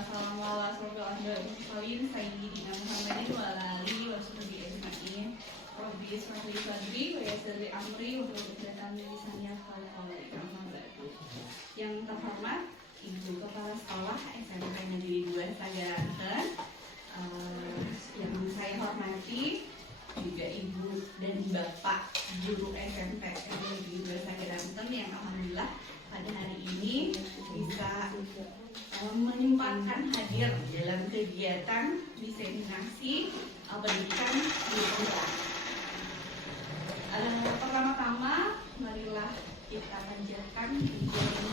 salam ala surga al-mursalin sayyidina Muhammadin wa ala alihi wa sahbihi ajma'in. Rabbi ishrah li sadri wa yassir li amri wa hlul 'uqdatam min lisani yafqahu qawli. Amma ba'du. Yang terhormat Ibu Kepala Sekolah SMP Negeri 2 Sagaranten, yang saya hormati juga Ibu dan Bapak guru SMP Negeri 2 Sagaranten yang alhamdulillah pada hari ini bisa menyempatkan hadir dalam kegiatan diseminasi pendidikan di Quran. Pertama-tama marilah kita panjatkan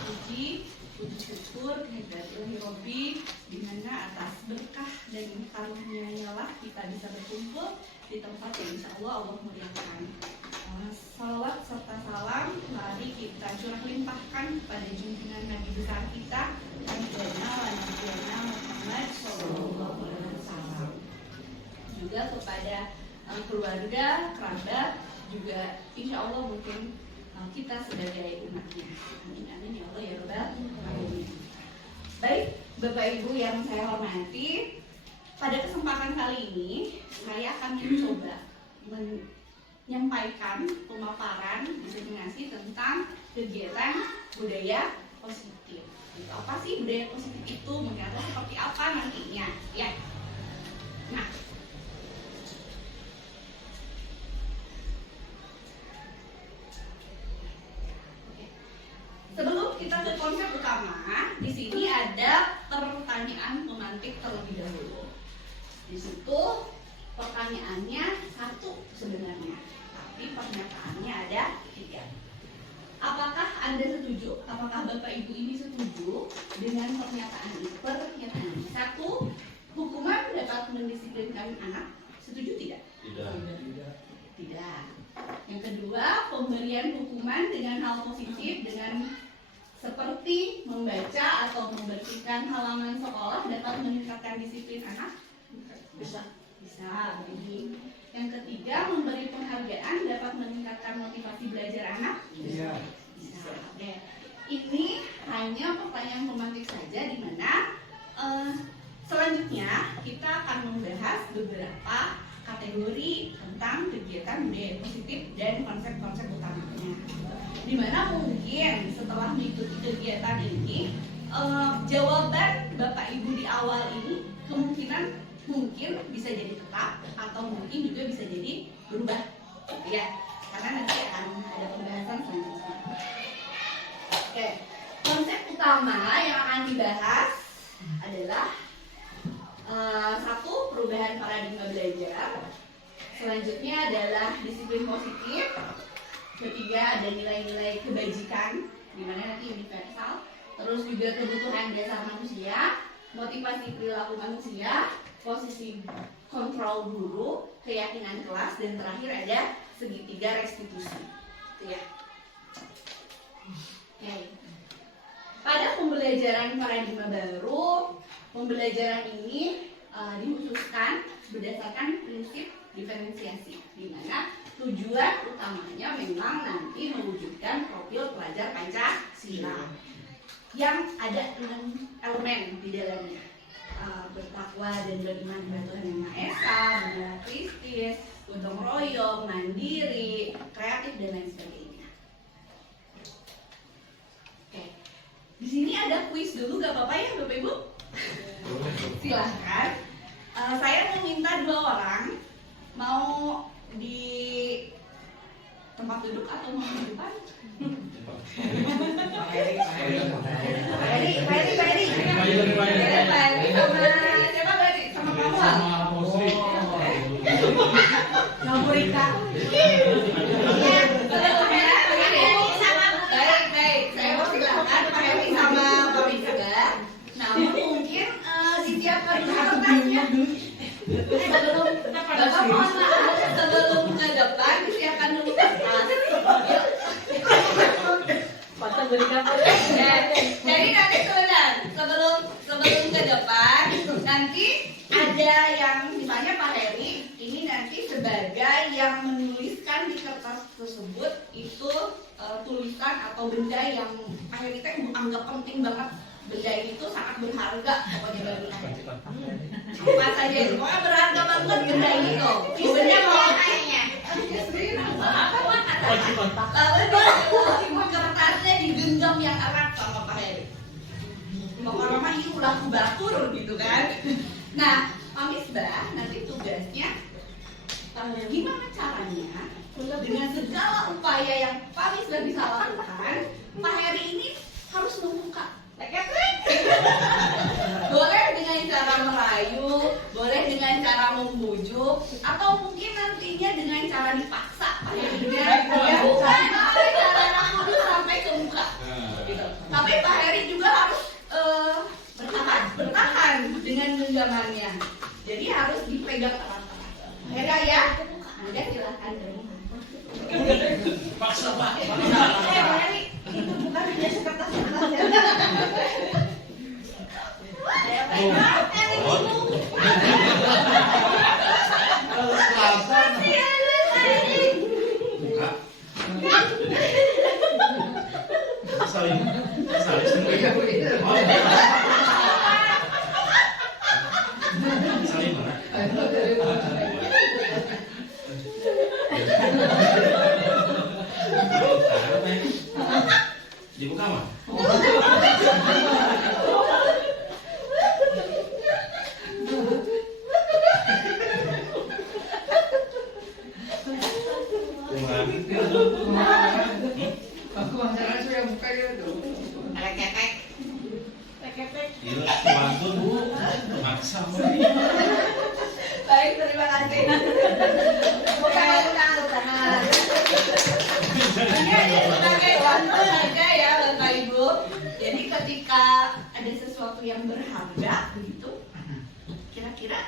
puji syukur kehadirat Ilahi Robbi, di mana atas berkah dan karunia-Nya lah kita bisa berkumpul di tempat yang insya Allah muliakan. Salawat serta salam mari kita curah limpahkan pada junjungan Nabi besar kita Nabi Muhammad SAW, juga kepada keluarga, kerabat, juga insya Allah mungkin kita sebagai umatnya. Amin amin ya Allah ya Rabbal alamin. Baik Bapak Ibu yang saya hormati, pada kesempatan kali ini saya akan mencoba menyampaikan pemaparan diseminasi tentang kegiatan budaya positif. Itu apa sih budaya positif itu? Mungkin atau seperti apa nantinya? Ya. Nah, sebelum kita ke konsep utama, di sini ada pertanyaan pemantik terlebih dahulu. Di situ pertanyaannya satu sebenarnya, tapi pernyataannya ada 3. Apakah Anda setuju? Apakah Bapak Ibu ini setuju dengan pernyataan ini? Pernyataan ini. 1. Hukuman dapat mendisiplinkan anak. Setuju tidak? Tidak. Yang kedua, pemberian hukuman dengan hal positif, dengan seperti membaca atau membersihkan halaman sekolah dapat meningkatkan disiplin anak. Bisa. Yang ketiga, memberi penghargaan dapat meningkatkan motivasi belajar anak. Bisa. Oke. Ini hanya pertanyaan pemantik saja, di mana selanjutnya kita akan membahas beberapa kategori tentang kegiatan budaya positif dan konsep-konsep utamanya. Di mana mungkin setelah mengikuti kegiatan ini, jawaban Bapak Ibu di awal ini kemungkinan mungkin bisa jadi tetap atau mungkin juga bisa jadi berubah, ya, karena nanti akan ada pembahasan selanjutnya. Oke, konsep utama yang akan dibahas adalah 1. Perubahan paradigma belajar. Selanjutnya adalah disiplin positif. Ketiga, ada nilai-nilai kebajikan, di mana nanti universal. Terus juga kebutuhan dasar manusia, motivasi perilaku manusia, posisi kontrol guru, keyakinan kelas, dan terakhir ada segitiga restitusi. Itu ya. Okay. Pada pembelajaran paradigma baru, pembelajaran ini dikhususkan berdasarkan prinsip diferensiasi, di mana tujuan utamanya memang nanti mewujudkan profil pelajar Pancasila yang ada 6 elemen di dalamnya. Bertakwa dan beriman kepada Tuhan Yang Maha Esa, bernilai kritis, gotong royong, mandiri, kreatif, dan lain sebagainya. Oke, di sini ada kuis dulu, gak apa-apa ya Bapak Ibu? Silahkan. Saya mau minta 2 orang, mau di tempat duduk atau mau di depan? Pak Heri sama siapa tadi? Sama kamu? Sama Musri. Sama Rika. Baik. Saya mau silakan Pak Heri sama Pak Rika. Namun mungkin disiapkan kertasnya. Sebelum ke depan disiapkan dulu kertas. Jadi nanti sebentar, sebelum ke depan nanti ada yang misalnya Pak Heri ini nanti sebagai yang menuliskan di kertas tersebut itu tulisan atau benda yang Pak Heri anggap penting banget benda itu sangat berharga pokoknya barusan. Apa saja itu, pokoknya berharga banget benda itu. Benda mau kayaknya. Apa kata? Lalu kertasnya digenggam yang erat sama Pak Heri. Pokoknya mah ini ulah batur gitu kan. Nah, Pak Misbah nanti tugasnya gimana caranya dengan segala upaya yang Pak Misbah bisa lakukan, Pak Heri ini harus membuka. Boleh dengan cara merayu, boleh dengan cara membujuk, atau mungkin nantinya dengan cara dipaksa. Ya bukan, cara langsung sampai ke muka. Gitu. Tapi Pak Heri juga harus bertahan dengan genggamannya. Jadi harus dipegang erat-erat. Heri ya, Anda silakan. Paksa Pak. Heri, itu bukan hanya kertas ya. Dibuka mah? Aku masalah sudah buka itu. Ada ketek. Iya, bantu Bu. Maksa Bu. Baik, terima kasih. Bukan tangan. Ini sebagai contoh saja ya Bapak Ibu. Jadi ketika ada sesuatu yang berharga begitu, kira-kira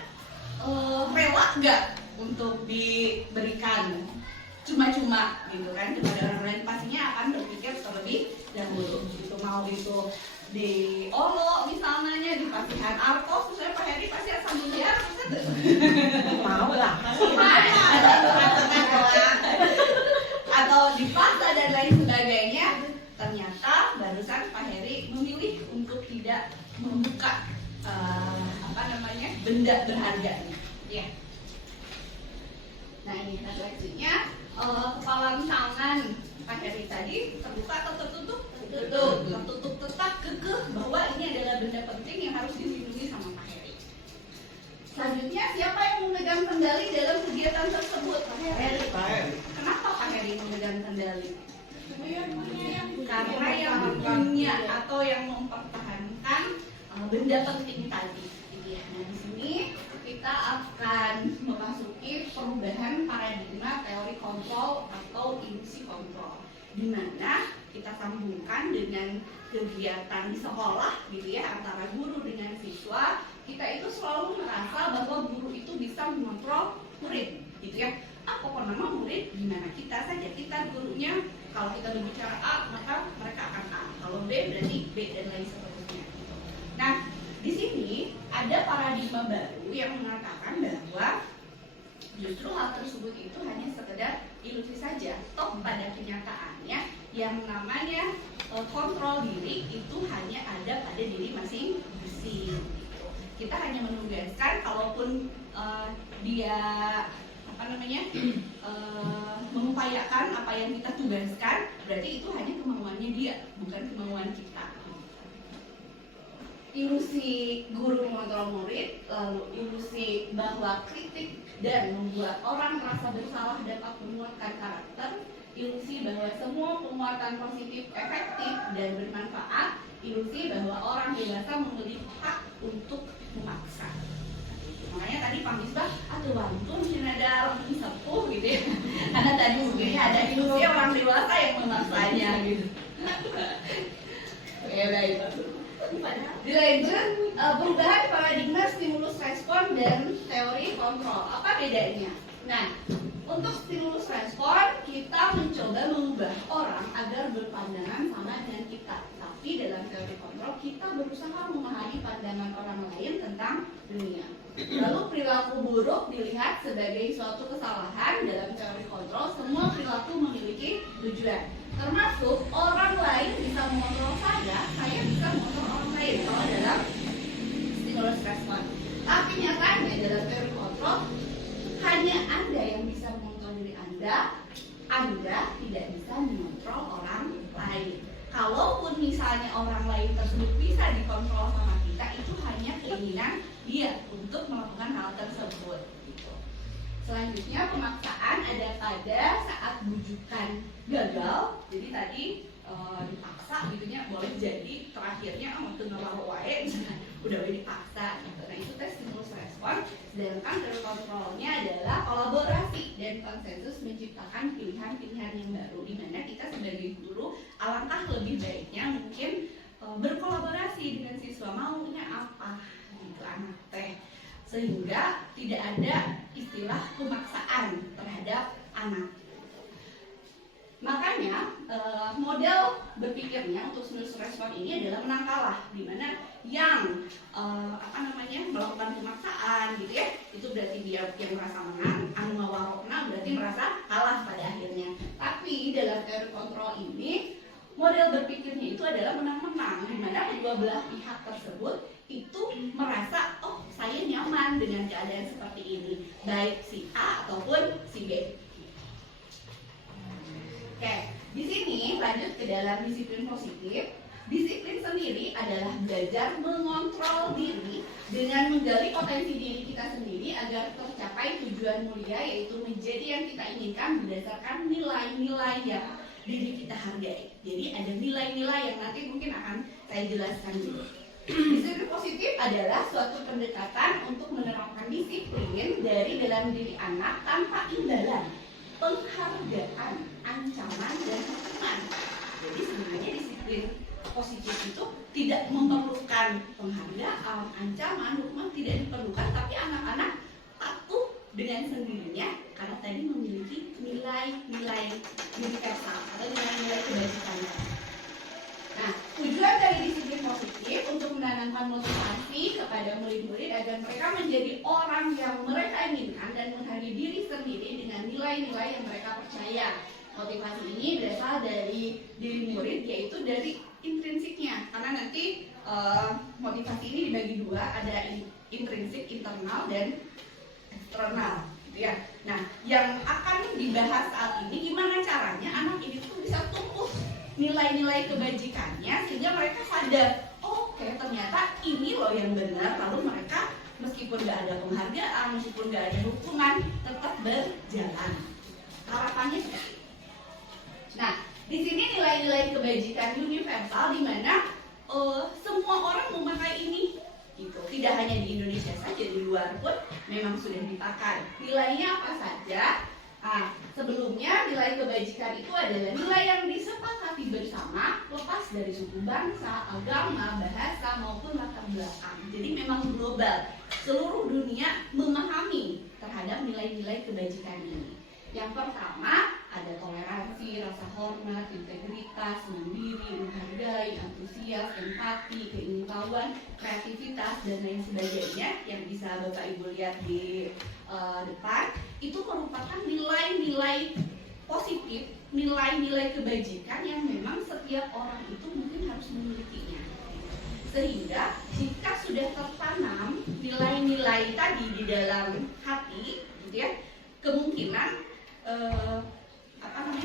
rela nggak untuk diberikan cuma-cuma gitu kan kepada orang lain? Pastinya akan berpikir terlebih dahulu gitu. Mau itu di Olo misalnya, di Pasihan Artos, misalnya Pak Heri pasti asal miliar mau lah atau di Pasta dan lain sebagainya. Ternyata barusan Pak Heri memilih untuk tidak membuka benda berharga ya. Nah ini refleksinya, kepala tangan Pak Heri tadi terbuka atau tertutup? Tertutup tetap kekeh bahwa ini adalah benda penting yang harus dilindungi sama Pak Heri. Selanjutnya, siapa yang memegang kendali dalam kegiatan tersebut? Pak Heri. Kenapa Pak Heri memegang kendali? Karena yang punya atau yang mempertahankan benda penting tadi. Nah di sini kita akan memasuki perubahan paradigma teori kontrol atau ilusi kontrol, di mana kita sambungkan dengan kegiatan di sekolah gitu ya, antara guru dengan siswa. Kita itu selalu merasa bahwa guru itu bisa mengontrol murid gitu ya. Pokoknya murid gimana kita saja, kita gurunya. Kalau kita berbicara A, maka mereka akan A. Kalau B berarti B dan lain seterusnya gitu. Nah di sini ada paradigma baru yang mengatakan bahwa justru hal tersebut itu hanya sekedar ilusi saja. Toh pada kenyataannya yang namanya kontrol diri itu hanya ada pada diri masing-masing. Kita hanya menugaskan, kalaupun dia mengupayakan apa yang kita tugaskan, berarti itu hanya kemauannya dia, bukan kemauan kita. Ilusi guru mengontrol murid, lalu ilusi bahwa kritik dan membuat orang merasa bersalah dapat menguatkan karakter, ilusi bahwa semua penguatan positif efektif dan bermanfaat, ilusi bahwa orang dewasa memiliki hak untuk memaksa. Makanya tadi Pak Misbah, aduh wantun ada orang sepuh gitu ya. Karena tadi sebenarnya ada ilusi orang dewasa yang memaksanya gitu. Oke, baik. Dilanjut, perubahan paradigma stimulus respon dan teori kontrol. Apa bedanya? Nah, untuk stimulus respon kita mencoba mengubah orang agar berpandangan sama dengan kita. Tapi dalam teori kontrol kita berusaha memahami pandangan orang lain tentang dunia. Lalu perilaku buruk dilihat sebagai suatu kesalahan. Dalam teori kontrol semua perilaku memiliki tujuan. Termasuk orang lain bisa mengontrol saya bisa mengontrol orang lain. kalau dalam stimulus respon. Tapi nyatanya dalam teori kontrol hanya Anda yang bisa mengontrol diri Anda tidak bisa mengontrol orang lain. Kalaupun misalnya orang lain tersebut bisa dikontrol sama kita, itu hanya keinginan dia untuk melakukan hal tersebut. Gitu. Selanjutnya pemaksaan ada pada saat bujukan gagal. Jadi tadi dipaksa gitunya, boleh jadi terakhirnya waktu ngelarang wae udah dipaksa gitu. Nah itu tes stimulus respon. Sedangkan teori kontrolnya adalah kolaborasi dan konsensus menciptakan pilihan-pilihan yang baru, di mana kita sebagai guru alangkah lebih baiknya mungkin berkolaborasi dengan siswa, maunya apa gitu anak teh, sehingga tidak ada istilah pemaksaan terhadap anak. Makanya model berpikirnya untuk stimulus respon ini adalah menang kalah, di mana yang melakukan pemaksaan gitu ya, itu berarti dia yang merasa menang, anu ngawarokna berarti merasa kalah pada akhirnya. Tapi dalam teori kontrol ini model berpikirnya itu adalah menang-menang, di mana kedua belah pihak tersebut itu merasa oh saya nyaman dengan keadaan seperti ini, baik si A ataupun si B. Oke, di sini lanjut ke dalam disiplin positif. Disiplin sendiri adalah belajar mengontrol diri dengan menggali potensi diri kita sendiri agar tercapai tujuan mulia, yaitu menjadi yang kita inginkan berdasarkan nilai-nilai yang diri kita hargai. Jadi ada nilai-nilai yang nanti mungkin akan saya jelaskan dulu. Disiplin positif adalah suatu pendekatan untuk menerapkan disiplin dari dalam diri anak tanpa imbalan, penghargaan, ancaman, dan hukuman. Jadi sebenarnya disiplin positif itu tidak memerlukan penghargaan, ancaman, hukuman tidak diperlukan, tapi anak-anak patuh dengan sendirinya karena tadi memiliki nilai-nilai universal atau nilai-nilai kebajikannya. Nah, tujuan dari disiplin positif untuk menanamkan motivasi kepada murid-murid agar mereka menjadi orang yang mereka inginkan dan menghargai diri sendiri dengan nilai-nilai yang mereka percaya. Motivasi ini berasal dari diri murid, yaitu dari intrinsiknya, karena nanti motivasi ini dibagi dua, ada intrinsik internal dan eksternal, gitu ya. Nah, yang akan dibahas saat ini gimana caranya anak ini tuh bisa tumbuh nilai-nilai kebajikannya sehingga mereka sadar, oke, ternyata ini loh yang benar, lalu mereka meskipun gak ada penghargaan, meskipun gak ada hukuman, tetap berjalan. Harapannya seperti itu. Nah, di sini nilai-nilai kebajikan universal di mana semua orang memakai ini, gitu. Tidak hanya di Indonesia saja, di luar pun memang sudah dipakai. Nilainya apa saja? Nah, sebelumnya nilai kebajikan itu adalah nilai yang disepakati bersama, lepas dari suku bangsa, agama, bahasa maupun latar belakang. Jadi memang global, seluruh dunia memahami terhadap nilai-nilai kebajikan ini. Yang pertama ada toleransi, rasa hormat, integritas, mandiri, menghargai, antusias, empati, keingintahuan, kreativitas, dan lain sebagainya yang bisa Bapak Ibu lihat di depan. Itu merupakan nilai-nilai positif, nilai-nilai kebajikan yang memang setiap orang itu mungkin harus memilikinya. Sehingga jika sudah tertanam nilai-nilai tadi di dalam hati, gitu ya, kemungkinan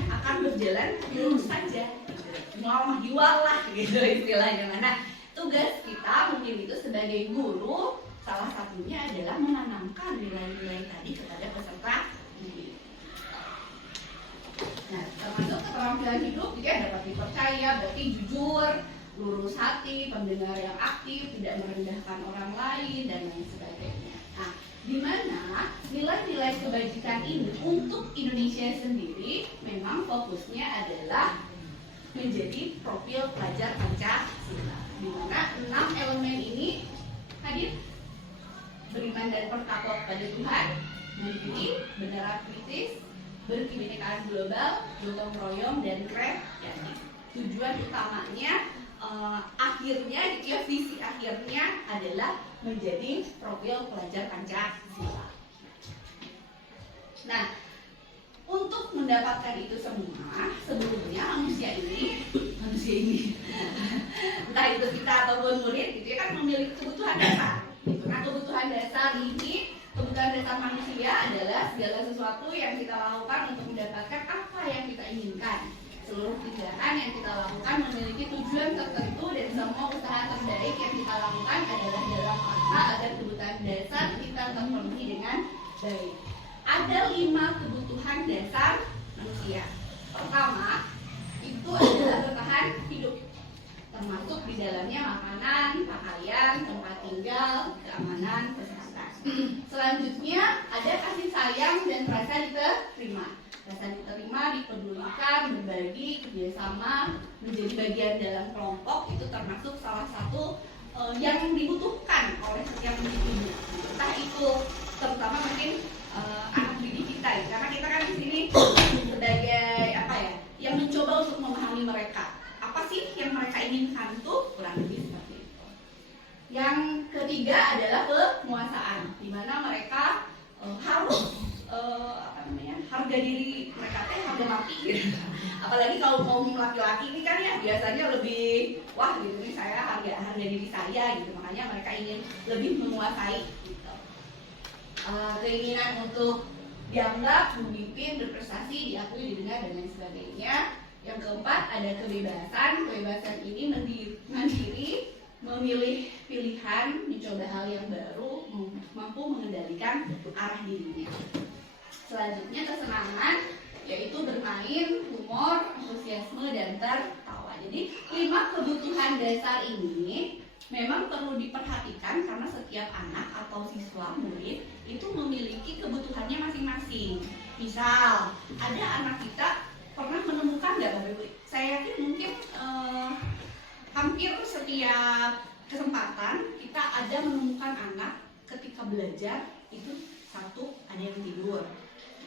akan berjalan lurus saja, gitu. Mau diwalah gitu istilahnya. Nah, tugas kita mungkin itu sebagai guru salah satunya adalah menanamkan nilai-nilai tadi kepada peserta didik. Nah, termasuk keterampilan hidup juga dapat dipercaya, berarti jujur, lurus hati, pendengar yang aktif, tidak merendahkan orang lain, dan lain sebagainya. Nah, di mana nilai-nilai kebajikan ini untuk Indonesia sendiri memang fokusnya adalah menjadi profil pelajar Pancasila, di mana 6 elemen ini hadir: beriman dan bertakwa kepada Tuhan, mandiri, berdarah kritis, berkebinekaan global, gotong royong, dan kreatif. Tujuan utamanya akhirnya, gitu ya, visi akhirnya adalah menjadi profil pelajar Pancasila. Nah, Untuk mendapatkan itu semua, sebelumnya manusia ini entah itu kita ataupun murid gitu ya kan memiliki kebutuhan dasar gitu. Nah kebutuhan dasar ini, kebutuhan dasar manusia adalah segala sesuatu yang kita lakukan untuk mendapatkan apa yang kita inginkan. Seluruh tindakan yang kita lakukan memiliki tujuan tertentu dan semua usaha terbaik yang kita lakukan adalah dalam rangka agar kebutuhan dasar kita terpenuhi dengan baik. Ada 5 kebutuhan dasar manusia. Pertama, itu adalah bertahan hidup, termasuk di dalamnya makanan, pakaian, tempat tinggal, keamanan, kesehatan. Selanjutnya ada kasih sayang dan rasa diterima. Rasa diterima, dipedulikan, berbagi, kerjasama, menjadi bagian dalam kelompok itu termasuk salah satu yang dibutuhkan oleh setiap individu. Entah itu terutama mungkin anak didik kita ya, karena kita kan di sini sebagai apa ya, yang mencoba untuk memahami mereka. Apa sih yang mereka inginkan tuh kurang lebih seperti itu. Yang ketiga adalah penguasaan, di mana mereka harus harga diri mereka harga mati gitu. Apalagi kalau kaum laki-laki ini kan ya biasanya lebih wah gitu nih saya harga diri saya gitu, makanya mereka ingin lebih menguasai gitu. Keinginan untuk dianggap, memimpin, berprestasi, diakui, didengar dan lain sebagainya. Yang keempat ada kebebasan. Kebebasan ini mandiri, memilih pilihan, mencoba hal yang baru, mampu mengendalikan arah dirinya. Selanjutnya kesenangan, yaitu bermain, humor, antusiasme, dan tertawa. Jadi 5 kebutuhan dasar ini memang perlu diperhatikan karena setiap anak atau siswa murid itu memiliki kebutuhannya masing-masing. Misal, ada anak kita pernah menemukan nggak Bapak Ibu? Saya yakin mungkin hampir setiap kesempatan kita ada menemukan anak ketika belajar itu satu ada yang tidur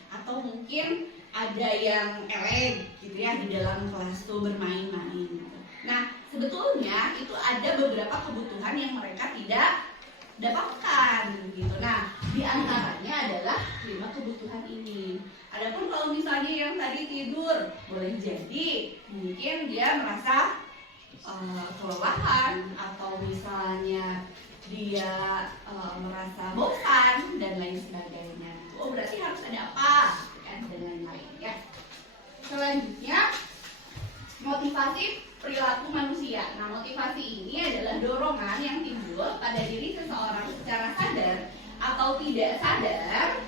atau mungkin ada yang eleng gitu ya di dalam kelas tuh bermain-main gitu. Nah sebetulnya itu ada beberapa kebutuhan yang mereka tidak dapatkan gitu. Nah diantaranya adalah 5 kebutuhan ini. Adapun kalau misalnya yang tadi tidur, boleh jadi mungkin dia merasa kelelahan atau misalnya dia merasa bosan dan lain sebagainya. Oh berarti harus ada apa kan dan lain-lain ya. Selanjutnya motivasi perilaku manusia. Nah motivasi ini adalah dorongan yang timbul pada diri seseorang secara sadar atau tidak sadar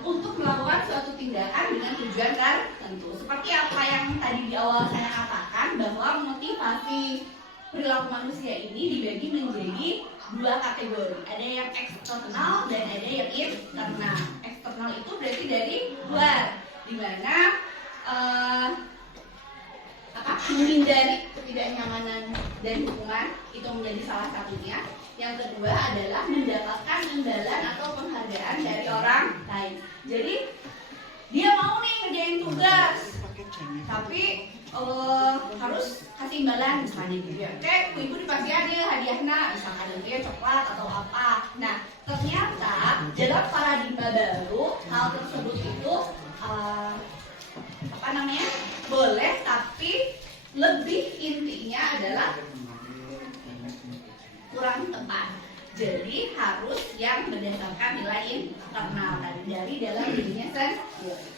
untuk melakukan suatu tindakan dengan tujuan tertentu. Seperti apa yang tadi di awal saya katakan bahwa motivasi perilaku manusia ini dibagi menjadi 2 kategori. Ada yang eksternal dan ada yang internal. Eksternal itu berarti dari luar, di mana menghindari ketidaknyamanan dan hubungan itu menjadi salah satunya. Yang kedua adalah mendapatkan imbalan atau penghargaan dari orang lain. Jadi dia mau nih ngerjain tugas, tapi harus kasih imbalan misalnya gitu ya. Oke, ibu dikasih hadiahnya, misalkan dia coklat atau apa. Nah ternyata dalam paradigma baru hal tersebut itu boleh, tapi lebih intinya adalah kurang tepat. Jadi harus yang berdasarkan nilai internal dari dalam dirinya sendiri.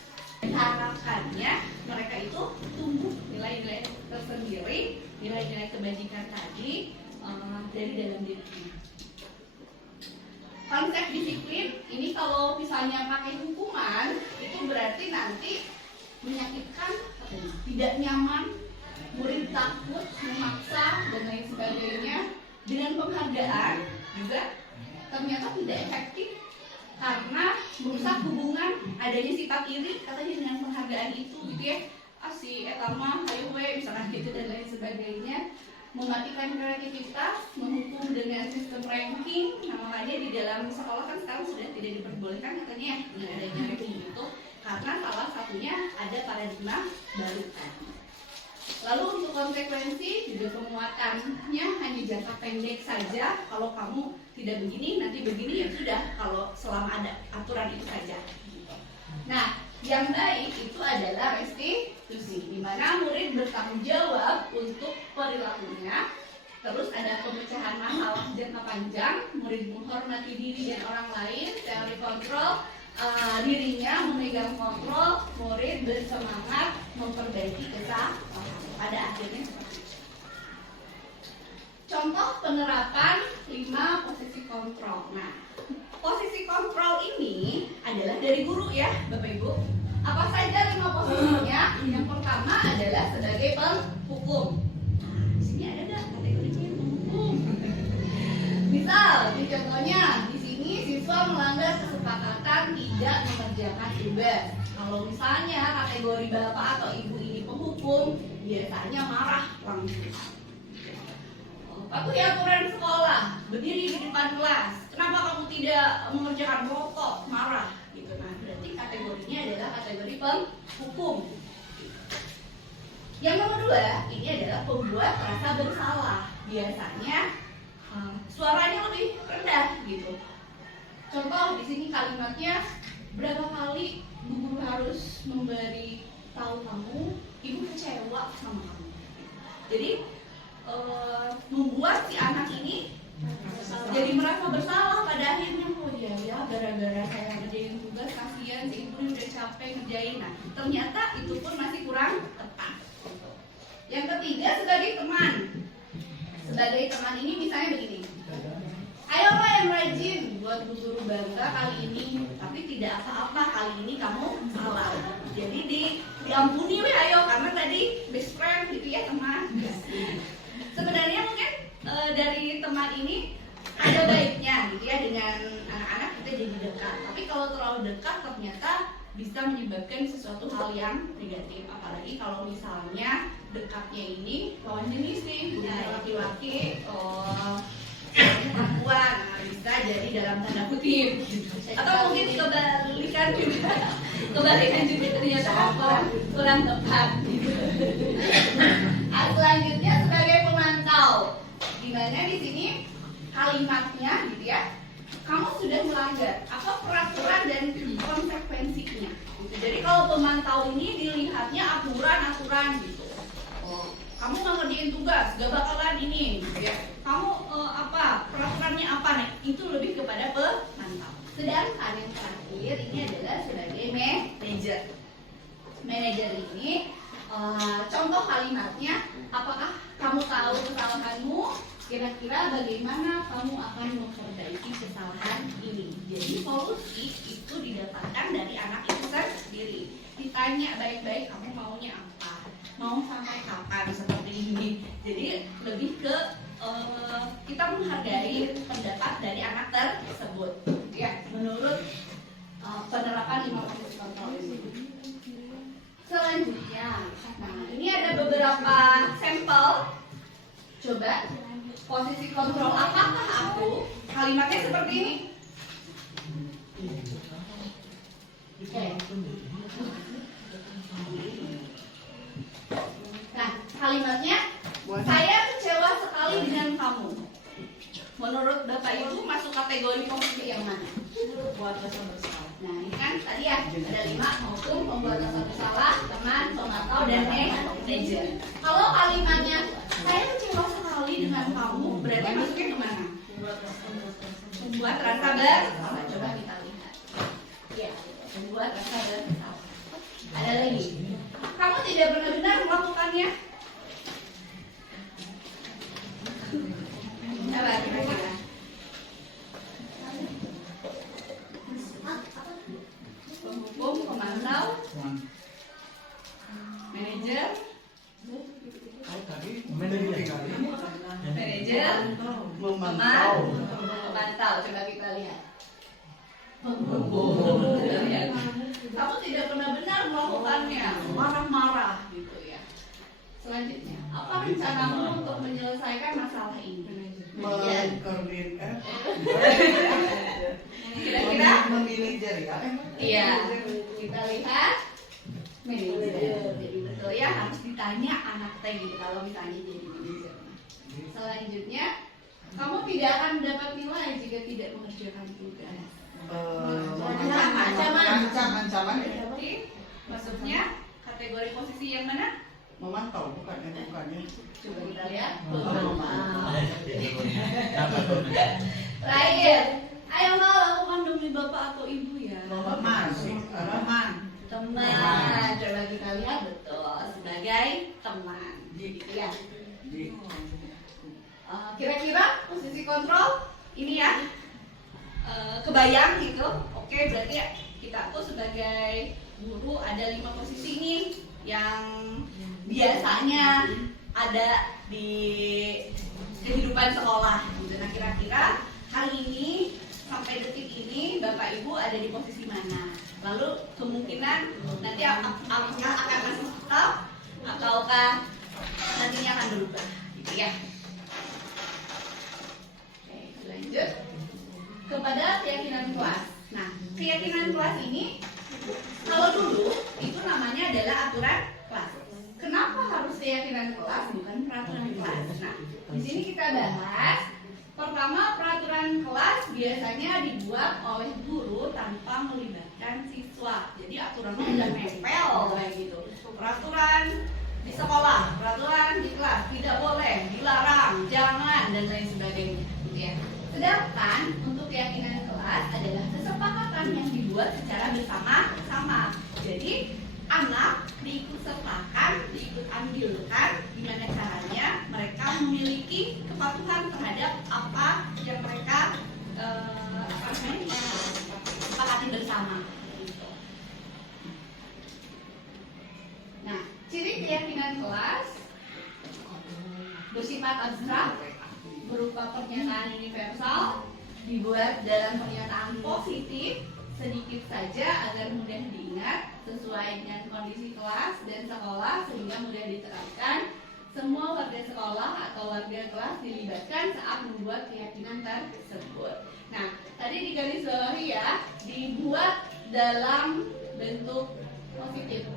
Harapannya mereka itu tumbuh nilai-nilai tersendiri, nilai-nilai kebajikan tadi dari dalam dirinya. Konsep disiplin ini kalau misalnya pakai hukuman itu berarti nanti menyakitkan, tidak nyaman, murid takut, memaksa dan lain sebagainya. Dengan penghargaan juga ternyata tidak efektif karena merusak hubungan, adanya sifat iri katanya dengan penghargaan itu gitu ya. Si etama ayo we misalkan gitu dan lain sebagainya, mematikan kreativitas, menghukum dengan sistem ranking. Nah makanya di dalam sekolah kan sekarang sudah tidak diperbolehkan katanya ya adanya ranking itu karena salah satunya ada paradigma baru tadi. Lalu untuk konsekuensi juga penguatannya hanya jangka pendek saja. Kalau kamu tidak begini nanti begini ya sudah, kalau selama ada aturan itu saja. Nah Yang baik itu adalah restitusi, di mana murid bertanggung jawab untuk perilakunya. Terus ada pemecahan masalah jangka panjang, murid menghormati diri dan orang lain, teori kontrol, dirinya memegang kontrol, murid bersemangat memperbaiki kesalahan. Pada akhirnya seperti itu. Contoh penerapan 5 posisi kontrol. Nah, posisi kontrol ini adalah dari guru ya, Bapak Ibu. Apa saja 5 posisinya? Yang pertama adalah sebagai penghukum. Di sini ada nggak kategorinya penghukum? Misal, di contohnya di sini siswa melanggar kesepakatan tidak mengerjakan tugas. Kalau misalnya kategori bapak atau ibu ini penghukum, biasanya marah langsung. Patuhi aturan sekolah, berdiri di depan kelas. Kenapa kamu tidak mengerjakan rokok? Marah, gitu. Nah, berarti kategorinya adalah kategori penghukum. Yang nomor 2, ini adalah pembuat rasa bersalah. Biasanya suaranya lebih rendah, gitu. Contoh di sini kalimatnya, berapa kali Bu Guru harus memberi tahu kamu, ibu kecewa sama kamu. Jadi membuat si anak ini jadi merasa bersalah pada akhirnya. Oh iya ya, gara-gara saya ngerjain tugas, kasihan si ibu udah capek ngerjain. Nah, ternyata itu pun masih kurang tepat. Yang ketiga, sebagai teman. Sebagai teman ini misalnya begini, ayolah yang rajin buat Bu Guru bangga kali ini, tapi tidak apa-apa, kali ini kamu salah. Jadi diampuni weh, ayo, karena tadi best friend gitu ya, teman. Sebenarnya mungkin dari teman ini ada baiknya gitu ya, dengan anak-anak kita jadi dekat. Tapi kalau terlalu dekat ternyata bisa menyebabkan sesuatu hal yang negatif. Apalagi kalau misalnya dekatnya ini lawan jenis nih, laki-laki perempuan, bisa jadi dalam tanda kutip. Atau mungkin kebalikan juga ternyata kurang tepat gitu. Selanjutnya sebagai pemantau, dimana di sini kalimatnya gitu ya, kamu sudah melanggar apa peraturan dan konsekuensinya gitu. Jadi kalau pemantau ini dilihatnya aturan gitu. Kamu nggak ngerjain tugas, gak bakalan ini gitu ya. Kamu peraturannya apa nih, itu lebih kepada pemantau. Sedangkan yang terakhir ini adalah sebagai manajer. Manajer ini contoh kalimatnya, apakah kamu tahu kesalahanmu? Kira-kira bagaimana kamu akan memperbaiki kesalahan ini? Jadi solusi itu didapatkan dari anak itu sendiri. Ditanya baik-baik, kamu maunya apa? Mau sampai kapan seperti ini? Jadi lebih ke kita menghargai pendapat dari anak tersebut. Ya, menurut penerapan 5 posisi kontrol ini. Selanjutnya, nah ini ada beberapa sampel. Coba posisi kontrol apakah aku? Kalimatnya seperti ini. Oke. Nah, kalimatnya, saya kecewa sekali dengan kamu. Menurut Bapak Ibu masuk kategori posisi yang mana? Buat rasa bersalah. Nah, ini kan tadi ya ada 5, hukum, membuat rasa bersalah, teman, pemantau, dan manajer. Kalau kalimatnya saya kecewa sekali dengan kamu, berarti masuknya kemana? Membuat rasa bersalah. Coba kita lihat. Ya, membuat rasa bersalah. Ada lagi. Kamu tidak benar-benar melakukannya. Coba kira-kira. Penghukum, pemantau, manajer, memantau. Coba kita lihat. Kamu tidak benar-benar melakukannya, marah-marah gitu ya. Selanjutnya, apa rencanamu untuk menyelesaikan masalah ini? Mengkoordinasikan. Kira-kira memilih jaringan. iya, kita lihat manajer. Jadi betul ya, harus ditanya anak teh gitu kalau misalnya jadi manajer. Selanjutnya, kamu tidak akan dapat nilai jika tidak mengerjakan tugas. Ancaman. Berarti Maksudnya kategori posisi yang mana? Memantau bukannya. Coba kita lihat. Apa tuh? Terakhir, ayo mau lakukan demi bapak atau ibu ya. Teman. Teman. Coba kita lihat betul sebagai teman. Gitu ya. Kira-kira posisi kontrol ini ya. Kebayang gitu. Oke, berarti ya, kita tuh sebagai guru ada 5 posisi nih yang biasanya ada di kehidupan sekolah gitu. Nah, kira-kira hari ini sampai detik ini Bapak Ibu ada di posisi mana? Lalu kemungkinan nanti apakah akan masih tetap ataukah nantinya akan berubah gitu ya. Oke, lanjut kepada keyakinan kelas. Nah, keyakinan kelas ini kalau dulu itu namanya adalah aturan kelas. Kenapa harus keyakinan kelas bukan peraturan kelas? Nah, di sini kita bahas pertama, peraturan kelas biasanya dibuat oleh guru tanpa melibatkan siswa. Jadi aturannya udah nempel kayak gitu. Peraturan di sekolah, peraturan di kelas, tidak boleh, dilarang, jangan dan lain sebagainya. Gitu ya. Sedangkan untuk keyakinan kelas adalah kesepakatan yang dibuat secara bersama-sama. Jadi anak diikut sertakan, diikut andilkan gimana caranya mereka memiliki kepatuhan terhadap apa yang mereka sepakati bersama. Gitu. Nah, ciri keyakinan kelas bersifat abstrak, berupa pernyataan universal, dibuat dalam pernyataan positif, sedikit saja agar mudah diingat, sesuai dengan kondisi kelas dan sekolah sehingga mudah diterapkan. Semua warga sekolah atau warga kelas dilibatkan saat membuat keyakinan tersebut. Nah, tadi digarisbawahi ya, dibuat dalam bentuk positif.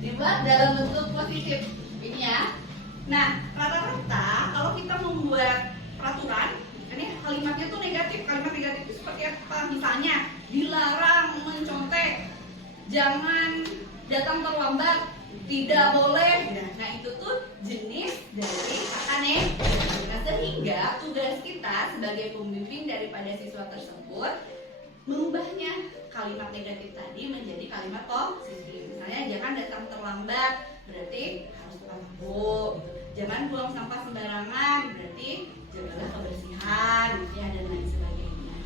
Dibuat dalam bentuk positif ini ya. Nah, rata-rata kalau kita membuat peraturan, ini kalimatnya tuh negatif. Kalimat negatif itu seperti apa? Misalnya, dilarang mencontek, jangan datang terlambat, tidak boleh. Nah, itu tuh jenis dari kata negatif. Nah, sehingga tugas kita sebagai pembimbing daripada siswa tersebut mengubahnya kalimat negatif tadi menjadi kalimat positif. Misalnya, jangan datang terlambat, berarti harus tepat waktu. Jangan buang sampah sembarangan, berarti jagalah kebersihan, ya, dan lain sebagainya.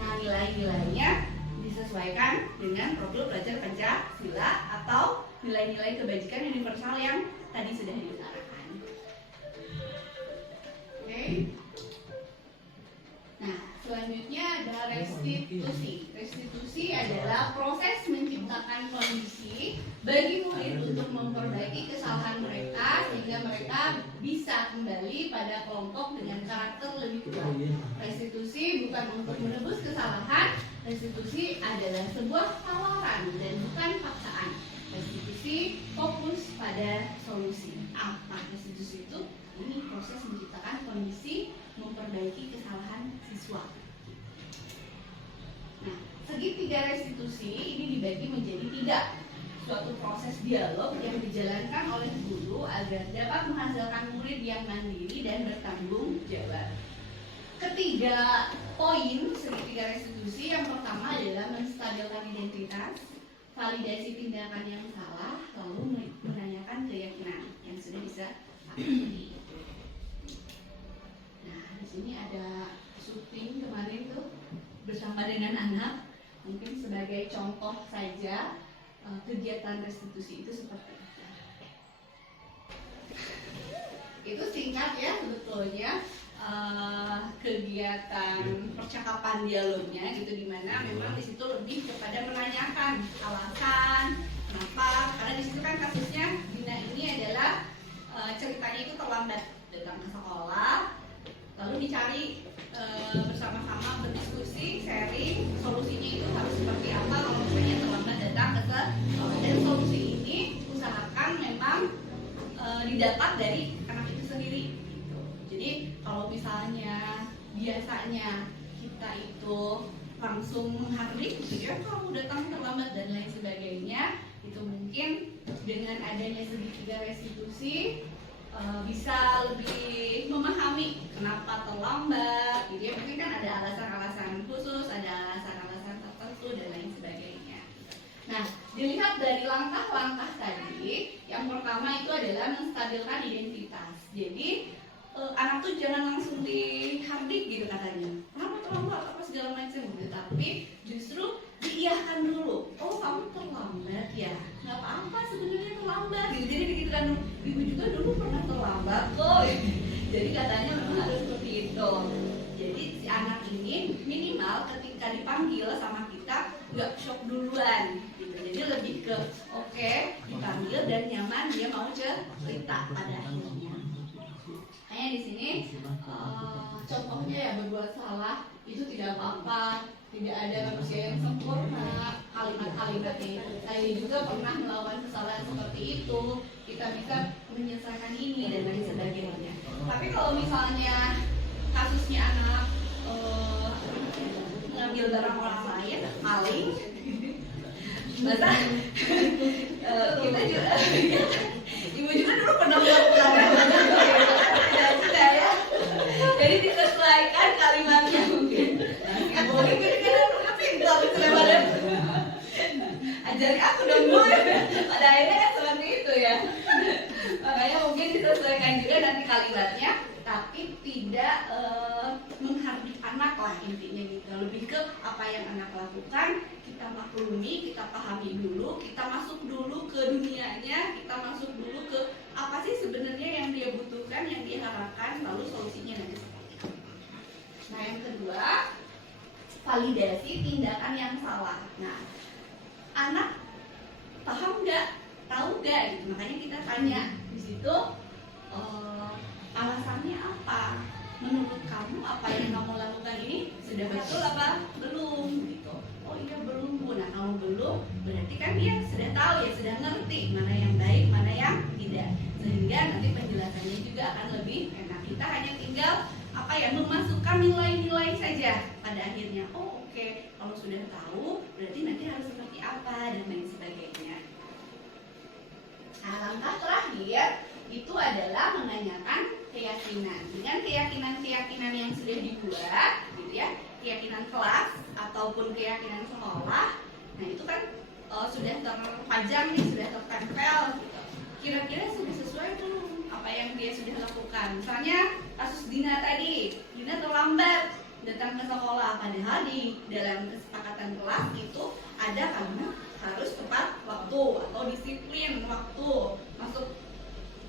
Nah, nilai-nilainya disesuaikan dengan produk belajar Pancasila atau nilai-nilai kebajikan universal yang tadi sudah diutarakan. Oke. Nah, selanjutnya ada restitusi. Restitusi adalah proses menciptakan kondisi bagi murid untuk memperbaiki kesalahan mereka sehingga mereka bisa kembali pada kelompok dengan karakter lebih kuat. Restitusi bukan untuk menebus kesalahan. Restitusi adalah sebuah tawaran dan bukan paksaan. Restitusi fokus pada solusi. Apa restitusi itu? Ini proses menciptakan kondisi memperbaiki kesalahan siswa. Nah, segitiga restitusi ini dibagi menjadi 3. Suatu proses dialog yang dijalankan oleh guru agar dapat menghasilkan murid yang mandiri dan bertanggung jawab. Ketiga poin segitiga restitusi, yang pertama adalah menstabilkan identitas, validasi tindakan yang salah, lalu menanyakan keyakinan yang sudah bisa pahami. Nah, di sini ada syuting kemarin tuh bersama dengan anak. Mungkin sebagai contoh saja kegiatan restitusi itu seperti apa. Itu singkat ya sebetulnya kegiatan percakapan dialognya gitu, dimana memang di situ lebih kepada menanyakan alasan kenapa, karena di situ kan kasusnya Dina ini adalah ceritanya itu terlambat datang ke sekolah, lalu dicari bersama-sama berdiskusi, sharing solusinya itu harus seperti apa kalau misalnya terlambat datang ke sekolah, dan solusi ini usahakan memang didapat dari anak itu sendiri gitu. Jadi kalau misalnya biasanya kita itu langsung menghardik gitu ya, kamu datang terlambat dan lain sebagainya. Itu mungkin dengan adanya segitiga restitusi bisa lebih memahami kenapa terlambat gitu ya. Mungkin kan ada alasan-alasan khusus, ada alasan-alasan tertentu dan lain sebagainya. Nah, dilihat dari langkah-langkah tadi, yang pertama itu adalah menstabilkan identitas. Jadi anak tuh jangan langsung dihardik gitu katanya, kenapa terlambat apa segala macam gitu, tapi justru diiyahkan dulu. Oh, kamu terlambat ya, nggak apa-apa sebenarnya terlambat gitu. Jadi dikitakan dulu, ibu juga dulu pernah terlambat kok gitu. Jadi katanya memang harus seperti itu. Jadi si anak ini minimal ketika dipanggil sama kita nggak shock duluan gitu. Jadi lebih ke oke, dipanggil dan nyaman, dia mau cerita pada akhirnya. Makanya di sini contohnya ya, berbuat salah itu tidak apa-apa, tidak ada manusia yang sempurna. Kalimat-kalimatnya saya juga pernah melakukan kesalahan seperti itu, kita bisa menyelesaikan ini dan lain sebagainya. Tapi kalau misalnya kasusnya anak mengambil barang orang lain, maling, masa kita juga ibu juga dulu pernah melakukan ya. Jadi disesuaikan kalimatnya mungkin. Mungkin kan pintar selewat. Ajari aku dong Bu. Pada akhirnya kan seperti itu ya. Makanya mungkin disesuaikan juga nanti kalimatnya, tapi tidak menghardik anak lah intinya gitu. Lebih ke apa yang anak lakukan, kita maklumi, kita pahami dulu, kita masuk dulu ke dunianya, kita masuk dulu ke apa sih sebenarnya yang dia butuhkan, yang dia harapkan, lalu solusinya nanti seperti apa. Nah, yang kedua, validasi tindakan yang salah. Nah, anak paham nggak, tahu nggak gitu. Makanya kita tanya di situ, alasannya apa? Menurut kamu apa yang kamu lakukan ini sudah betul apa belum gitu. Oh iya belum Bu. Nah, kalau belum berarti kan dia sudah tahu ya, sudah ngerti mana yang baik, mana yang tidak, sehingga nanti penjelasannya juga akan lebih enak. Kita hanya tinggal apa ya, memasukkan nilai-nilai saja pada akhirnya. Oh oke, kalau sudah tahu berarti nanti harus seperti apa dan lain sebagainya. Nah, langkah terakhir itu adalah menanyakan keyakinan. Dengan keyakinan-keyakinan yang sudah dibuat gitu ya, keyakinan kelas ataupun keyakinan sekolah, nah itu kan sudah terpajang nih, sudah tertempel gitu. Kira-kira sudah sesuai belum apa yang dia sudah lakukan. Misalnya kasus Dina tadi, Dina terlambat datang ke sekolah, padahal di dalam kesepakatan kelas itu ada karena harus tepat waktu atau disiplin waktu masuk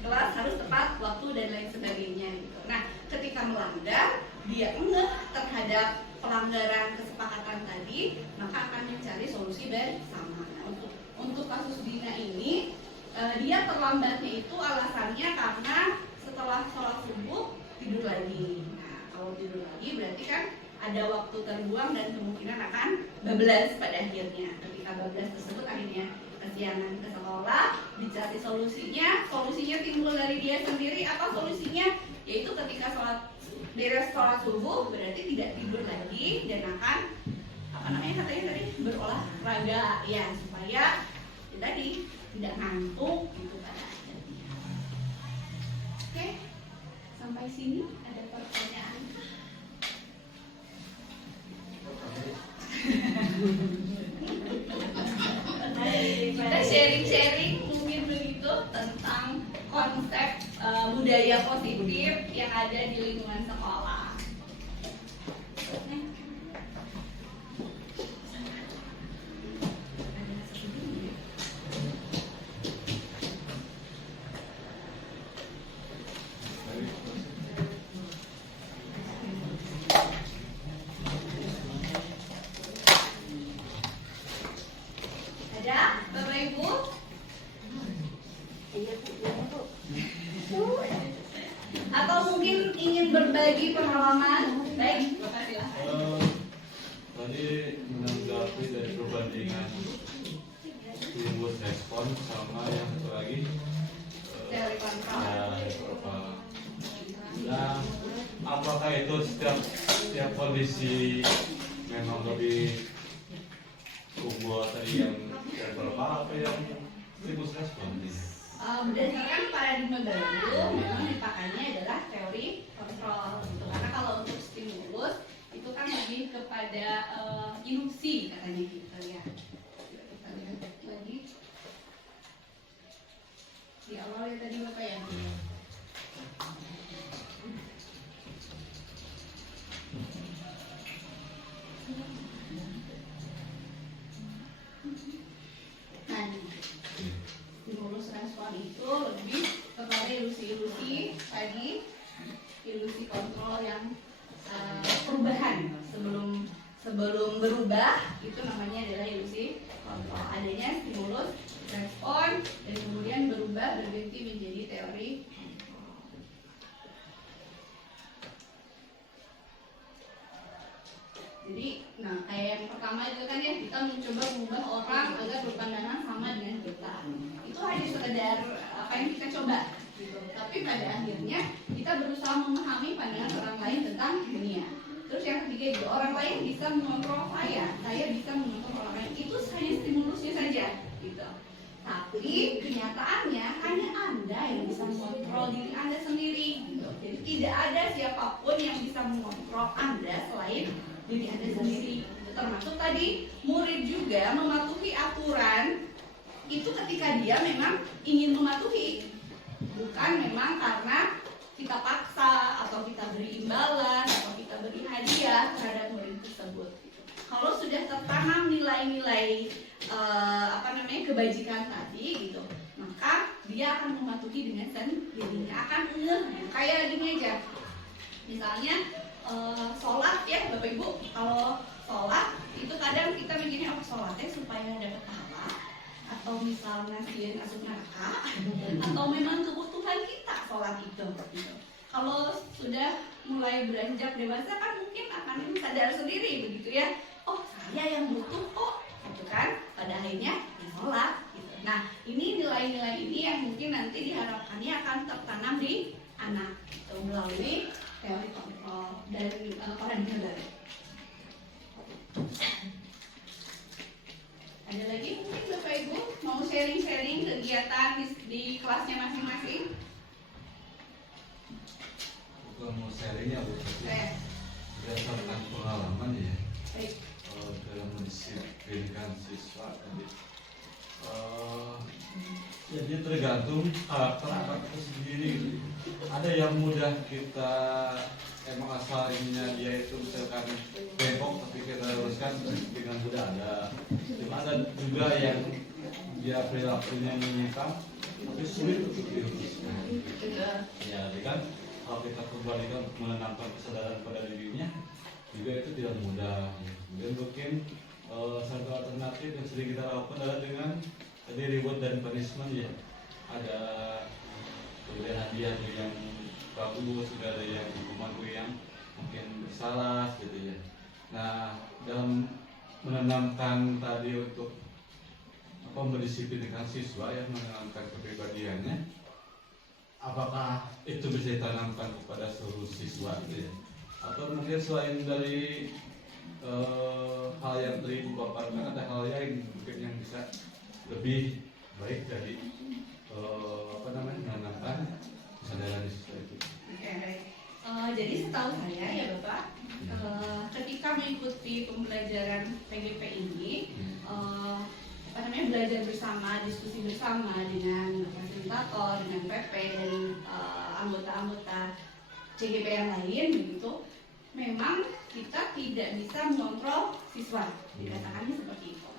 kelas, harus tepat waktu dan lain sebagainya gitu. Nah, ketika melanggar, dia ngeh terhadap pelanggaran kesepakatan tadi, maka akan mencari solusi bersama. Nah, untuk kasus Dina ini, dia terlambatnya itu alasannya karena setelah sholat subuh tidur lagi. Nah, kalau tidur lagi berarti kan ada waktu terbuang dan kemungkinan akan bablas pada akhirnya. Ketika bablas tersebut akhirnya kesiangan ke sekolah, dicari solusinya timbul dari dia sendiri. Apa solusinya? Yaitu ketika beres sholat subuh berarti tidak tidur lagi dan akan katanya tadi berolahraga ya, supaya ya tadi tidak ngantuk gitu pada akhirnya. Oke, sampai sini ada pertanyaan? Kita sharing-sharing mungkin begitu tentang konsep budaya positif yang ada di lingkungan sekolah. Atau mungkin ingin berbagi pengalaman? Baik, tadi menanggapi dari perbandingan timbul respon sama yang satu lagi dari kontrol. Nah, apakah itu setiap kondisi memang lebih unggul tadi yang verbal apa yang stimulus respon nih? Berdasarkan paradigma baru, memang dipakainya adalah teori kontrol gitu. Karena kalau untuk stimulus itu kan lebih kepada induksi katanya gitu ya. Kita lihat lagi di awal ya tadi Bapak ya. Nah, stimulus respon itu lebih kepada ilusi-ilusi tadi, ilusi kontrol yang perubahan sebelum berubah itu namanya adalah ilusi kontrol. Adanya stimulus respon dan kemudian berubah berganti menjadi teori kontrol. Jadi, nah kayak yang pertama itu kan ya kita mencoba mengubah orang agar berpandangan sama dengan kita. Itu hanya sekedar apa yang kita coba gitu. Tapi pada akhirnya kita berusaha memahami pandangan orang lain tentang dunia. Terus yang ketiga itu orang lain bisa mengontrol saya bisa mengontrol orang lain. Itu hanya stimulusnya saja gitu. Tapi kenyataannya hanya Anda yang bisa mengontrol diri Anda sendiri gitu. Jadi tidak ada siapapun yang bisa mengontrol Anda selain diri Anda sendiri. Termasuk tadi murid juga mematuhi aturan itu ketika dia memang ingin mematuhi, bukan memang karena kita paksa atau kita beri imbalan atau kita beri hadiah terhadap murid tersebut. Kalau sudah tertanam nilai-nilai kebajikan tadi gitu, maka dia akan mematuhi dengan sendirinya, akan kayak gini aja. Misalnya sholat ya Bapak Ibu, kalau sholat itu kadang kita mikirnya apa sholatnya supaya dapat pahala, atau misalnya nasihin asup neraka, atau memang kebutuhan kita sholat itu. Gitu. Kalau sudah mulai beranjak dewasa kan mungkin akan sadar sendiri begitu ya. Oh saya yang butuh kok, gitu kan? Pada akhirnya ya sholat. Gitu. Nah ini nilai-nilai ini yang mungkin nanti diharapkannya akan tertanam di anak gitu, melalui teori kontrol dan paradigma baru. Ada lagi mungkin Bapak Ibu mau sharing-sharing kegiatan di kelasnya masing-masing? Bukan mau sharingnya Bu, tapi berdasarkan pengalaman ya. Baik. Dalam mendisiplinkan siswa tadi. Jadi tergantung karakter anak itu sendiri. Ada yang mudah kita emang asalnya dia itu misalkan bengkok tapi kita luruskan dengan mudah ada. Cuma ada juga yang dia perilakunya menyimpang tapi sulit untuk diluruskan. Ya, jadi kan kalau kita kembalikan untuk menanamkan kesadaran pada dirinya juga itu tidak mudah. Kemudian mungkin satu alternatif yang sering kita lakukan adalah dengan tadi reward dan punishment ya. Ada kemudian hadiah yang bagus, juga ada yang hukuman yang mungkin salah gitu ya. Nah dalam menanamkan tadi untuk mendisiplinkan siswa yang menanamkan kepribadiannya, apakah itu bisa ditanamkan kepada seluruh siswa gitu ya? Atau mungkin selain dari hal yang tadi dipaparkan ada hal yang mungkin yang bisa lebih baik dari menanamkan kesadaran siswa itu. Oke, baik. Jadi setahu saya ya Bapak, ketika mengikuti pembelajaran PGP ini, belajar bersama, diskusi bersama dengan fasilitator, dengan PP dan anggota-anggota CGP yang lain begitu, memang kita tidak bisa mengontrol siswa, dikatakannya seperti itu.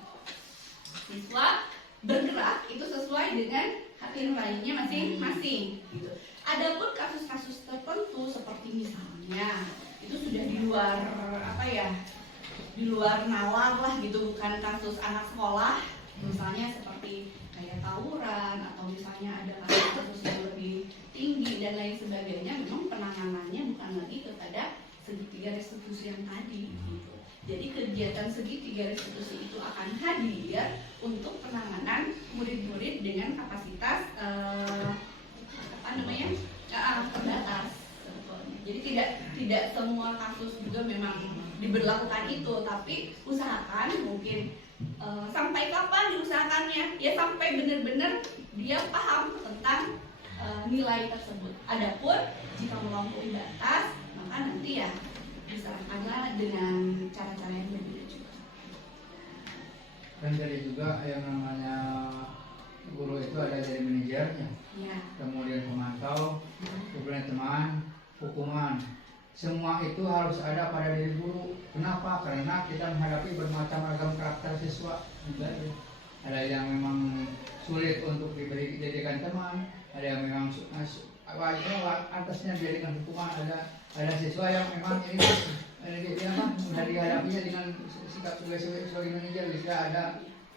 Siswa bergerak itu sesuai dengan hati nuraninya masing-masing. Gitu. Adapun kasus-kasus tertentu seperti misalnya itu sudah di luar di luar nalar lah gitu, bukan kasus anak sekolah, misalnya seperti kayak tawuran atau misalnya ada kasus-kasus yang lebih tinggi dan lain sebagainya, memang penanganannya bukan lagi kepada segitiga restitusi yang tadi. Gitu. Jadi kegiatan segitiga restitusi itu akan hadir untuk penanganan murid-murid dengan kapasitas terbatas. Jadi tidak semua kasus juga memang diberlakukan itu, tapi usahakan mungkin sampai kapan diusahakannya, ya sampai benar-benar dia paham tentang nilai tersebut. Adapun jika melampaui batas, maka nanti ya diserahkanlah dengan cara-cara yang berbeda juga. Kan jadi juga yang namanya guru itu ada dari manajernya, Ya. kemudian pemantau, kemudian teman, hukuman. Semua itu harus ada pada diri guru. Kenapa? Karena kita menghadapi bermacam-macam karakter siswa. Ada yang memang sulit untuk dijadikan teman, ada yang memang atasnya dijadikan hukuman, ada siswa yang memang ini mudah dihadapinya dengan sikap sebagai manajer. Bisa ada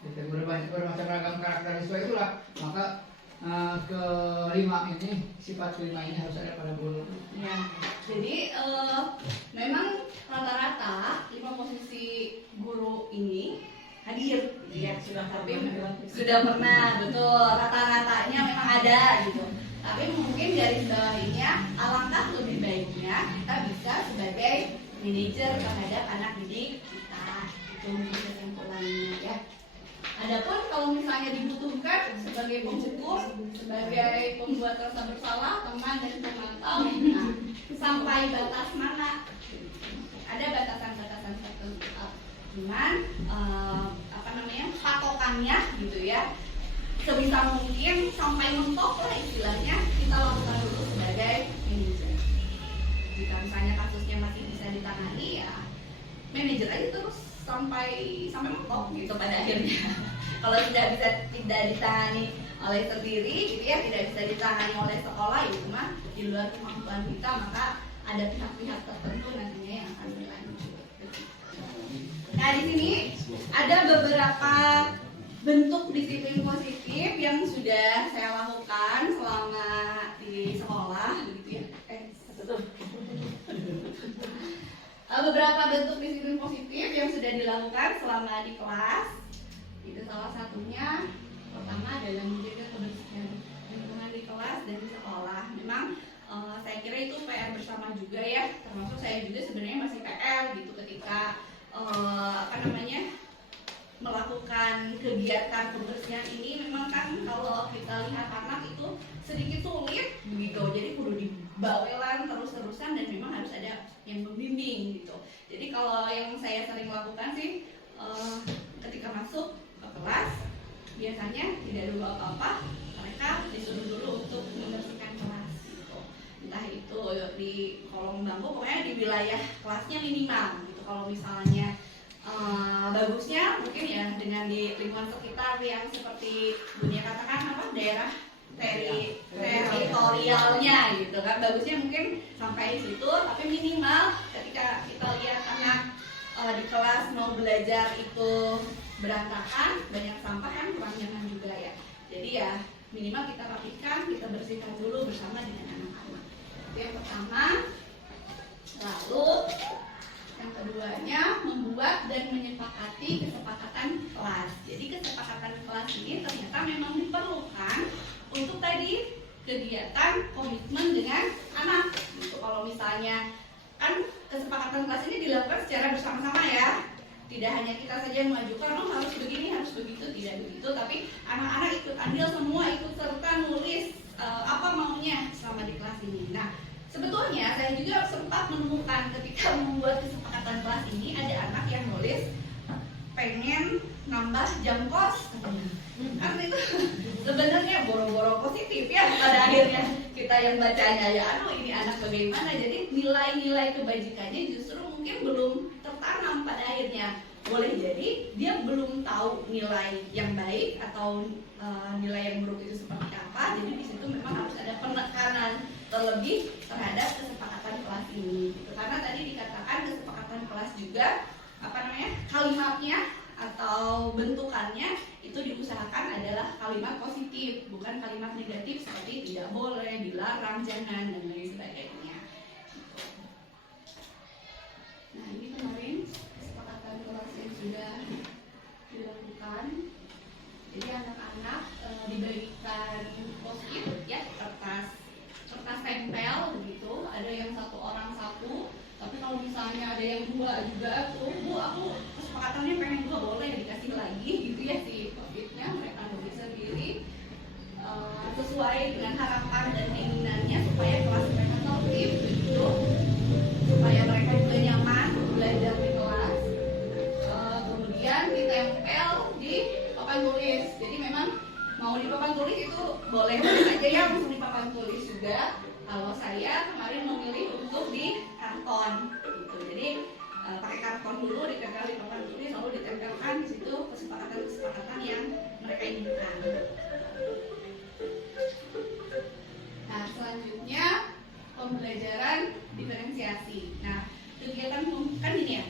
bermacam-macam karakter siswa itulah, maka kelima ini, sifat kelima ini harus ada pada guru. Ya, jadi memang rata-rata 5 posisi guru ini hadir, gitu ya. Tapi sudah pernah, betul, rata-ratanya memang ada gitu. Tapi mungkin garis bawahinya, alangkah lebih baiknya kita bisa sebagai manajer terhadap anak didik kita. Itu mungkin kesimpulannya ya. Adapun kalau misalnya dibutuhkan sebagai penghukum, sebagai pembuat rasa bersalah, teman dan pemantau, nah, sampai batas mana? Ada batasan-batasan tertentu. Cuman patokannya gitu ya. Sebisa mungkin sampai mentok lah istilahnya kita lakukan dulu sebagai manajer. Jika misalnya kasusnya masih bisa ditangani ya manajer aja terus sampai mentok gitu pada akhirnya. Kalau tidak ditangani oleh sendiri gitu ya, tidak bisa ditangani oleh sekolah, ya cuma di luar kemampuan kita, maka ada pihak-pihak tertentu nantinya yang akan berlanjut. Nah, di sini ada beberapa bentuk disiplin positif yang sudah saya lakukan selama di sekolah gitu ya. Beberapa bentuk disiplin positif yang sudah dilakukan selama di kelas. Itu salah satunya, pertama adalah menjaga kebersihan lingkungan di kelas dan di sekolah. Memang saya kira itu PR bersama juga ya, termasuk saya juga sebenarnya masih PR gitu ketika melakukan kegiatan kebersihan ini. Memang kan kalau kita lihat anak itu sedikit sulit gitu, jadi kudu dibawelan terus-terusan dan memang harus ada yang membimbing gitu. Jadi kalau yang saya sering lakukan sih ketika masuk ke kelas biasanya tidak dulu apa-apa, mereka disuruh dulu untuk membersihkan kelas gitu. Entah itu di kolong bangku, pokoknya di wilayah kelasnya minimal gitu. Kalau misalnya bagusnya mungkin ya dengan di lingkungan sekitar yang seperti dunia katakan daerah teritorialnya gitu kan, bagusnya mungkin sampai di situ. Tapi minimal ketika kita lihat anak di kelas mau belajar itu berantakan, banyak sampah kan kurang nyaman juga ya. Jadi ya minimal kita rapikan, kita bersihkan dulu bersama dengan anak-anak. Itu yang pertama. Lalu yang keduanya, membuat dan menyepakati kesepakatan kelas. Jadi kesepakatan kelas ini ternyata memang diperlukan untuk tadi kegiatan komitmen dengan anak. Gitu. Kalau misalnya kan kesepakatan kelas ini dilakukan secara bersama-sama ya. Tidak hanya kita saja yang mengajukan, harus begini, harus begitu, tidak begitu. Tapi anak-anak ikut andil semua, ikut serta nulis apa maunya selama di kelas ini. Nah, sebetulnya saya juga sempat menemukan ketika membuat kesepakatan kelas ini ada anak yang nulis pengen nambah jam kos. Kan itu sebenarnya boro-boro positif ya, pada akhirnya kita yang bacanya ya ini anak bagaimana. Jadi nilai-nilai kebajikannya justru mungkin belum tertanam pada akhirnya. Boleh jadi dia belum tahu nilai yang baik atau nilai yang buruk itu seperti apa. Jadi di situ memang harus ada penekanan terlebih terhadap kesepakatan kelas ini gitu. Karena tadi dikatakan kesepakatan kelas juga kalimatnya atau bentukannya itu diusahakan adalah kalimat positif, bukan kalimat negatif seperti tidak boleh, dilarang, jangan, dan lain sebagainya. Nah, ini kemarin kesepakatan kelas yang sudah dilakukan. Jadi anak-anak dibagikan post-it ya, kertas tempel begitu, ada yang satu orang satu. Tapi kalau misalnya ada yang 2 juga tuh, Bu aku kesepakatannya pengen 2, boleh dikasih lagi gitu ya si COVID-nya, mereka nulis sendiri sesuai dengan harapan dan keinginannya supaya kelas mereka tertib gitu, supaya mereka juga nyaman belajar di kelas. Kemudian ditempel di papan tulis. Jadi memang mau di papan tulis itu boleh aja ya, langsung di papan tulis juga. Kalau saya kemarin memilih untuk di karton gitu. Jadi pakai karton dulu, ditempel di papan tulis, lalu ditempelkan di situ kesepakatan yang mereka inginkan. Nah, selanjutnya pembelajaran diferensiasi. Nah, kegiatan kan ini ya,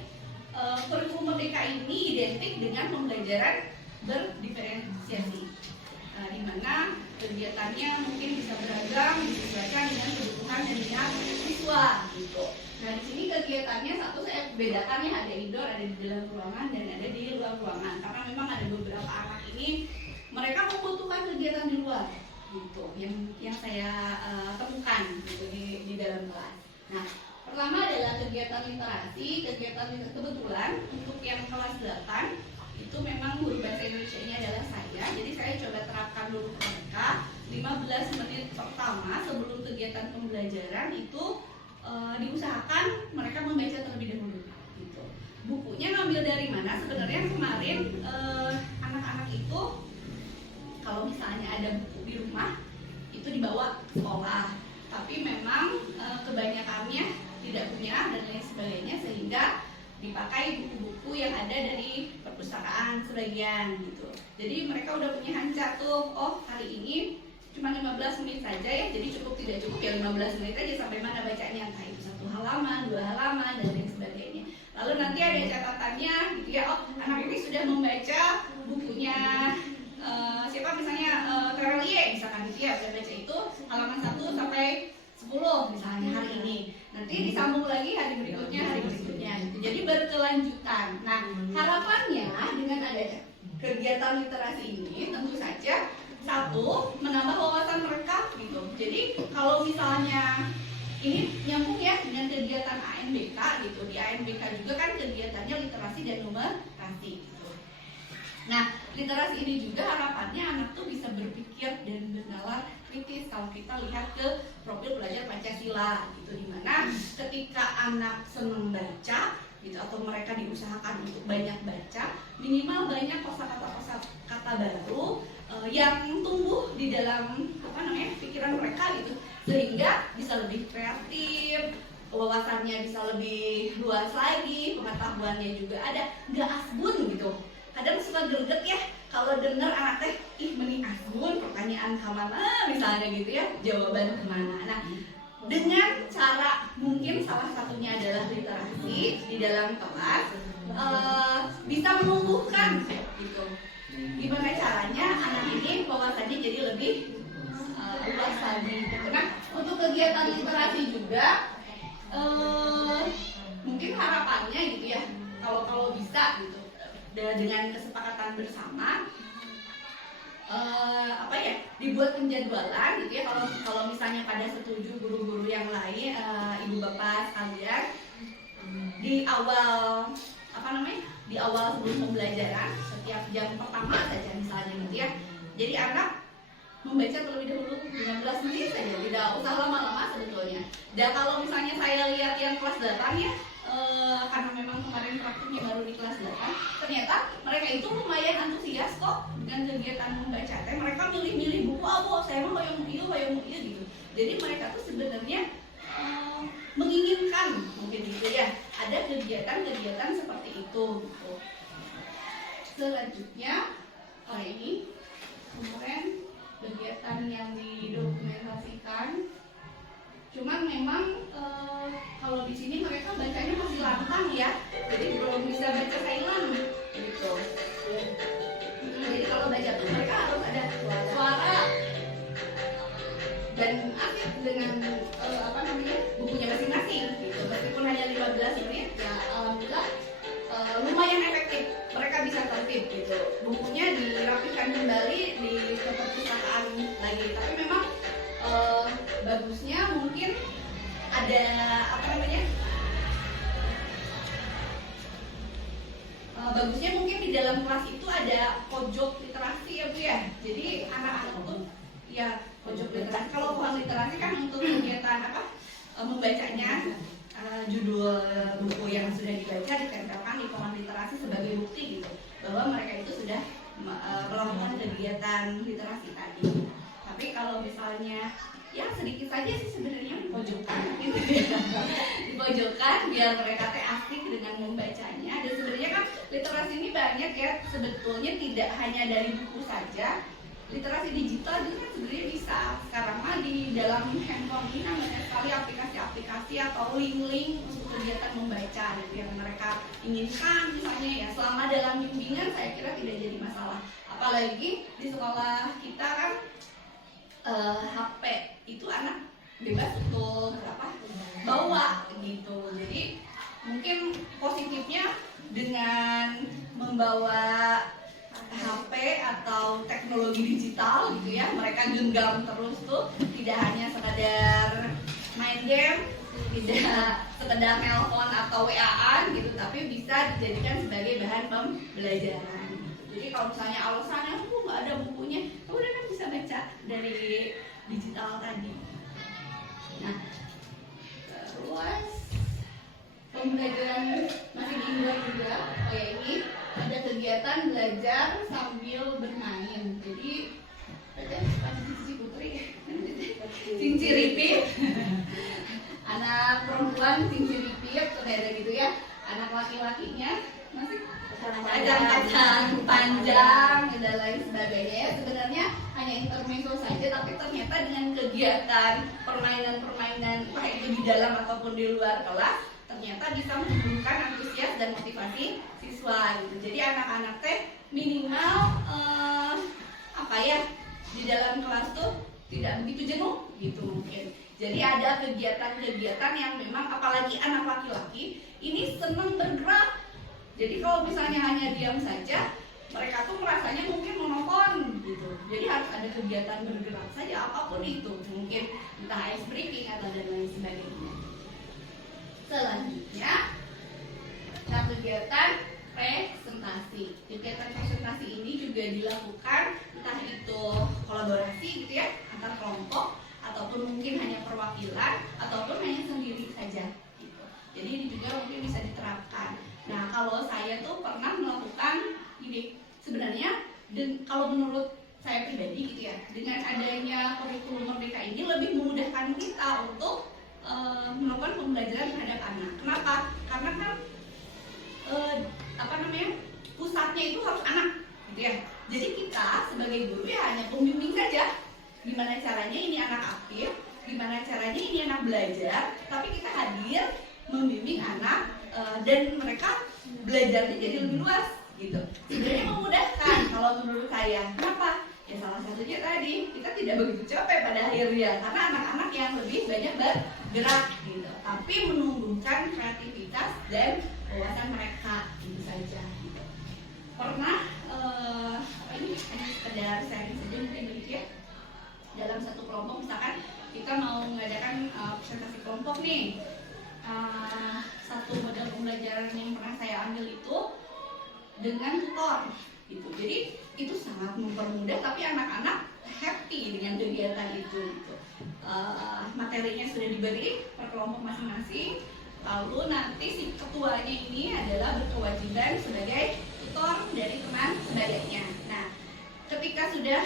kurikulum merdeka ini identik dengan pembelajaran berdiferensiasi, di mana kegiatannya mungkin bisa beragam, disesuaikan dengan kebutuhan dan minat siswa gitu. Nah, di sini kegiatannya satu saya bedakan ya, ada indoor, ada di dalam ruangan dan ada di luar ruangan, karena memang ada beberapa anak ini mereka membutuhkan kegiatan di luar gitu, yang saya temukan gitu di dalam kelas. Nah, pertama adalah kegiatan literasi. Kebetulan untuk yang kelas 8 itu memang guru bahasa Indonesia ini adalah saya, jadi saya coba terapkan dulu ke mereka 15 menit pertama sebelum kegiatan pembelajaran itu diusahakan mereka membaca terlebih dahulu gitu. Bukunya ngambil dari mana? Sebenarnya kemarin anak-anak itu kalau misalnya ada buku di rumah itu dibawa sekolah, tapi memang kebanyakannya tidak punya dan lain sebagainya, sehingga dipakai buku-buku yang ada dari perpustakaan sebagian gitu. Jadi mereka udah punya hancur tuh, oh hari ini cuma 15 menit saja ya, jadi cukup tidak cukup ya 15 menit aja, sampai mana bacanya, entah itu 1 halaman, 2 halaman dan lain sebagainya. Lalu nanti ada catatannya gitu ya, oh anak ini sudah membaca bukunya siapa misalnya Terelie misalkan gitu ya, sudah baca itu halaman 1 sampai 10 misalnya hari ini, nanti disambung lagi hari berikutnya gitu. Jadi berkelanjutan. Nah, harapannya dengan adanya kegiatan literasi ini tentu saja satu, menambah wawasan mereka gitu. Jadi kalau misalnya ini nyambung ya dengan kegiatan ANBK gitu, di ANBK juga kan kegiatannya literasi dan numerasi gitu. Nah, literasi ini juga harapannya anak tuh bisa berpikir dan bernalar kritis kalau kita lihat ke profil pelajar Pancasila gitu, dimana ketika anak senang baca gitu atau mereka diusahakan untuk banyak baca, minimal banyak kosakata baru yang tumbuh di dalam pikiran mereka gitu, sehingga bisa lebih kreatif, wawasannya bisa lebih luas lagi, pengetahuannya juga ada, nggak asbun gitu. Kadang suka greget ya kalau dengar anak teh meni asbun, pertanyaan kemana misalnya gitu ya, jawaban kemana. Nah, dengan cara mungkin salah satunya adalah literasi di dalam kelas, bisa menumbuhkan gitu. Gimana caranya anak ini wawasannya jadi lebih luas lagi. Nah, untuk kegiatan literasi juga mungkin harapannya gitu ya, kalau bisa gitu, dengan kesepakatan bersama dibuat penjadwalan gitu ya, kalau misalnya pada setuju guru-guru yang lain, ibu bapak sekalian, di awal di awal sebelum pembelajaran setiap jam pertama saja misalnya gitu ya, jadi anak membaca terlebih dahulu 15 menit saja, tidak usah lama-lama sebetulnya. Dan kalau misalnya saya lihat yang kelas 8 ya, karena memang kemarin praktiknya baru di kelas 8, ternyata mereka itu lumayan antusias kok dengan kegiatan membaca. Mereka milih-milih buku, Bu, saya mau yang mau gitu. Jadi mereka tuh sebenarnya menginginkan mungkin gitu ya, ada kegiatan-kegiatan seperti itu gitu. Selanjutnya ini kemarin kegiatan yang didokumentasikan, cuman memang kalau di sini mereka bacanya masih lantang ya, jadi belum bisa baca silent gitu. Jadi kalau baca tuh mereka harus ada suara dan aktif dengan bukunya masing-masing gitu. Meskipun hanya 15 menit ya, alhamdulillah lumayan efektif, mereka bisa tertib gitu. Bukunya dirapikan kembali di perpustakaan lagi, tapi memang bagusnya mungkin ada bagusnya mungkin di dalam kelas itu ada pojok literasi ya Bu ya. Jadi anak-anak tuh ya pojok literasi. Kalau bukan literasi kan untuk kegiatan membacanya, judul buku yang sudah dibaca ditempelkan di pohon literasi sebagai bukti gitu bahwa mereka itu sudah melakukan kegiatan literasi tadi. Tapi kalau misalnya ya sedikit saja sih sebenarnya dipojokkan gitu ya. Dipojokkan biar mereka teh asik dengan membacanya. Dan sebenarnya kan literasi ini banyak ya, sebetulnya tidak hanya dari buku saja. Literasi digital juga kan sebenarnya bisa. Sekarang mah di dalam handphone ini kan banyak sekali aplikasi-aplikasi atau link-link untuk kegiatan membaca yang mereka inginkan misalnya ya. Selama dalam bimbingan saya kira tidak jadi masalah. Apalagi di sekolah kita kan HP itu anak bebas untuk bawa gitu. Jadi mungkin positifnya dengan membawa HP atau teknologi digital gitu ya, mereka genggam terus tuh, tidak hanya sekadar main game, tidak sekedar nelpon atau WA-an gitu, tapi bisa dijadikan sebagai bahan pembelajaran. Jadi kalau misalnya alasannya nggak ada bukunya, udah kan bisa baca dari digital tadi. Nah, terus pembelajaran masih di luar juga. Oh ya, ini ada kegiatan belajar sambil bermain. Jadi ada Cici Putri, Cinciripit, anak perempuan Cinciripit, ada gitu ya. Anak laki-lakinya masih kacang panjang dan lain sebagainya. Sebenarnya hanya intermezzo saja, tapi ternyata dengan kegiatan permainan-permainan entah itu di dalam ataupun di luar kelas, ternyata bisa menumbuhkan antusias dan motivasi siswa gitu. Jadi anak-anak teh minimal di dalam kelas tuh tidak begitu jenuh gitu mungkin. Jadi ada kegiatan-kegiatan yang memang apalagi anak laki-laki ini senang bergerak. Jadi kalau misalnya hanya diam saja, mereka tuh merasanya mungkin monoton gitu. Jadi harus ada kegiatan bergerak saja, apapun itu, mungkin entah ice breaking atau dan lain sebagainya. Selanjutnya, kegiatan presentasi. Kegiatan presentasi ini juga dilakukan entah itu kolaborasi gitu ya antar kelompok, ataupun mungkin hanya perwakilan, ataupun hanya sendiri saja. Gitu. Jadi ini juga mungkin bisa diterapkan. Nah, kalau saya tuh pernah melakukan ini sebenarnya, dan kalau menurut saya pribadi gitu ya, dengan adanya kurikulum Merdeka ini lebih memudahkan kita untuk melakukan pembelajaran terhadap anak. Kenapa? Karena kan pusatnya itu harus anak, gitu ya. Jadi kita sebagai guru ya hanya pembimbing saja. Gimana caranya ini anak aktif, gimana caranya ini anak belajar, tapi kita hadir membimbing anak. Dan mereka belajarnya jadi lebih luas gitu. Sebenarnya memudahkan kalau menurut saya. Kenapa? Ya salah satunya tadi kita tidak begitu capek pada akhirnya karena anak-anak yang lebih banyak bergerak gitu. Tapi menumbuhkan kreativitas dan wawasan mereka itu saja. Gitu. Pernah ini hanya sekedar sharing saja mungkin begitu ya. Dalam satu kelompok misalkan kita mau mengadakan presentasi kelompok nih. Satu model pembelajaran yang pernah saya ambil itu dengan tutor gitu. Jadi itu sangat mempermudah, tapi anak-anak happy dengan kegiatan itu gitu. Materinya sudah diberi per kelompok masing-masing, lalu nanti si ketuanya ini adalah berkewajiban sebagai tutor dari teman sebagainya. Nah, ketika sudah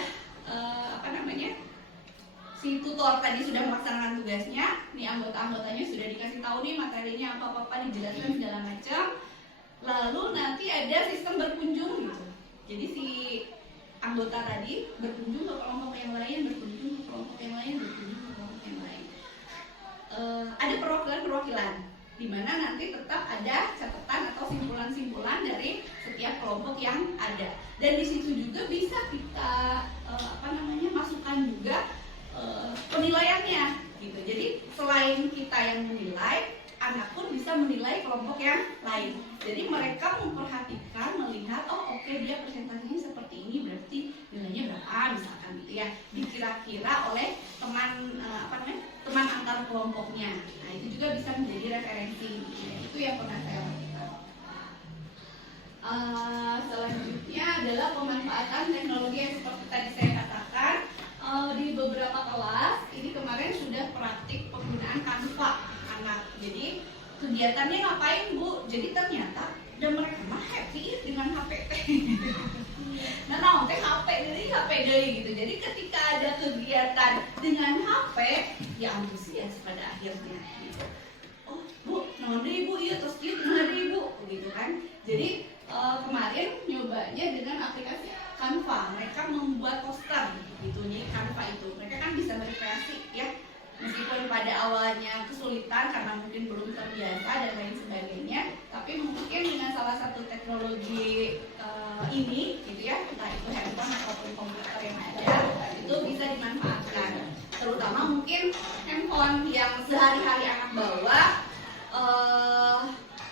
si tutor tadi sudah melaksanakan tugasnya, nih anggota-anggotanya sudah dikasih tahu nih materinya apa-apa dijelaskan segala macam. Lalu nanti ada sistem berkunjung gitu. Jadi si anggota tadi berkunjung ke kelompok yang lain, berkunjung ke kelompok yang lain, berkunjung ke kelompok yang lain. Ada perwakilan-perwakilan di mana nanti tetap ada catatan atau simpulan-simpulan dari setiap kelompok yang ada. Dan di situ juga bisa kita masukkan juga penilaiannya gitu. Jadi selain kita yang menilai, anak pun bisa menilai kelompok yang lain. Jadi mereka memperhatikan, melihat oke, dia presentasinya seperti ini, berarti nilainya berapa misalkan gitu ya. Dikira-kira oleh teman teman antar kelompoknya. Nah, itu juga bisa menjadi referensi. Itu yang pernah saya lakukan. Selanjutnya adalah pemanfaatan teknologi yang seperti tadi saya katakan. Di beberapa kelas ini kemarin sudah praktik penggunaan Canva anak. Jadi kegiatannya ngapain Bu? Jadi ternyata dan mereka mah happy dengan HP. Nah, teh HP dari HP dari gitu. Jadi ketika ada kegiatan dengan HP, ya antusias pada akhirnya. Gitu. Oh Bu, nah Ibu iya terus gitu, nah Ibu, gitu kan. Jadi kemarin nyobanya dengan aplikasi Canva, mereka membuat poster gitu. Jadi Canva itu mereka kan bisa berkreasi ya, meskipun pada awalnya kesulitan karena mungkin belum terbiasa dan lain sebagainya, tapi mungkin dengan salah satu teknologi ini gitu ya, entah itu handphone ataupun komputer yang ada, itu bisa dimanfaatkan. Terutama mungkin handphone yang sehari-hari anak bawa,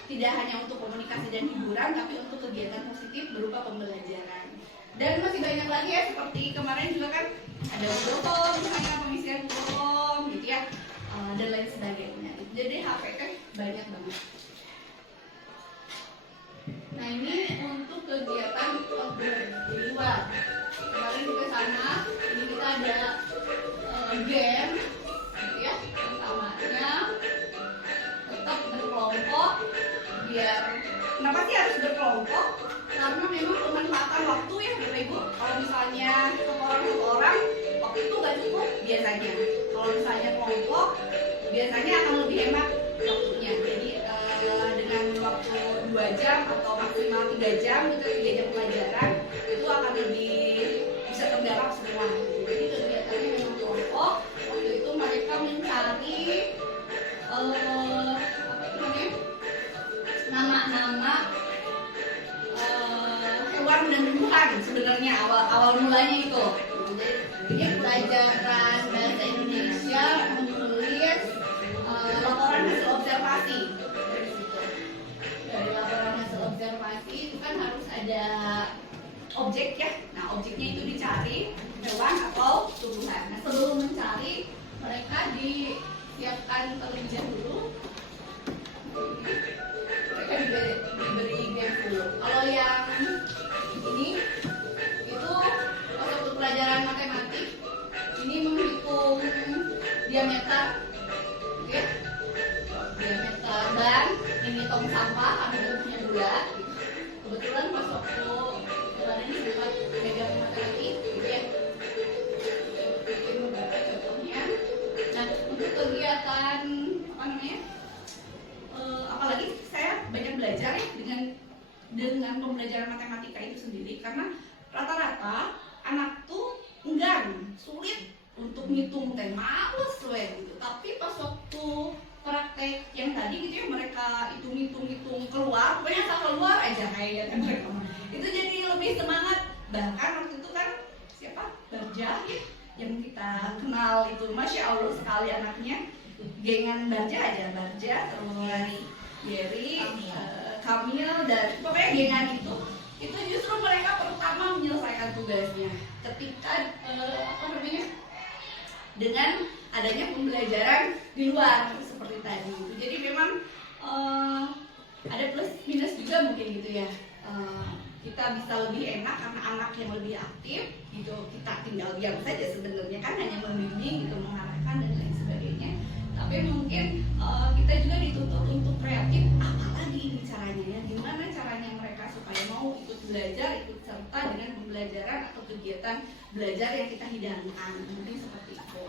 tidak hanya untuk komunikasi dan hiburan, tapi untuk kegiatan positif berupa pembelajaran. Dan masih banyak lagi ya, seperti kemarin juga kan ada Google Form, misalnya pengisian Google Form gitu ya, dan lain sebagainya. Jadi HP kan banyak banget. Nah ini untuk kegiatan di luar. Kemarin juga sama, ini kita ada game gitu ya, pertamanya tetap berkelompok. Biar kenapa sih harus berkelompok? Karena memang pemanfaatan waktu ya Bapak Ibu. Kalau misalnya satu orang waktu itu nggak cukup biasanya. Kalau misalnya kelompok biasanya akan lebih hemat waktunya. Jadi dengan waktu 2 jam atau maksimal 3 jam gitu, 3 jam pelajaran itu akan lebih bisa tergarap semua. Jadi kegiatannya memang kelompok. Waktu itu mereka mencari nama-nama hewan dan tumbuhan sebenarnya awal mulanya itu. Jadi pelajaran bahasa Indonesia menulis laporan hasil observasi. Dari laporan hasil observasi itu kan harus ada objek ya. Nah objeknya itu dicari hewan atau tumbuhan. Nah sebelum mencari mereka disiapkan terlebih dahulu. Mereka diberi game dulu. Kalau yang ini itu waktu pelajaran matematik, ini menghitung diameter, oke? Diameter ban, ini tong sampah karena bentuknya bulat. Kebetulan pas waktu kemarin sempat megang matematik, gitu ya. Bikin beberapa contohnya. Nah untuk kegiatan apa namanya? Apalagi saya banyak belajar ya dengan pembelajaran matematika itu sendiri, karena rata-rata anak tuh enggan, sulit untuk ngitung teh, males gitu. Tapi pas waktu praktek yang tadi gitu ya, mereka hitung keluar, pokoknya asal keluar aja kayaknya mereka. Itu jadi lebih semangat. Bahkan waktu itu kan siapa? Barja ya, yang kita kenal itu, Masya Allah sekali anaknya. Gengan Barja aja, Barja, terus Yeri, Kamil, dan pokoknya gengan itu justru mereka pertama menyelesaikan tugasnya ketika dengan adanya pembelajaran di luar seperti tadi. Jadi memang ada plus minus juga mungkin gitu ya. Kita bisa lebih enak karena anak yang lebih aktif gitu, kita tinggal diam saja sebenarnya kan, hanya membimbing gitu, mengarahkan dan lain sebagainya. Tapi mungkin kita juga dituntut untuk kreatif, apalagi ini caranya ya, gimana caranya mereka supaya mau ikut belajar, ikut serta dengan pembelajaran atau kegiatan belajar yang kita hidangkan, mungkin seperti itu.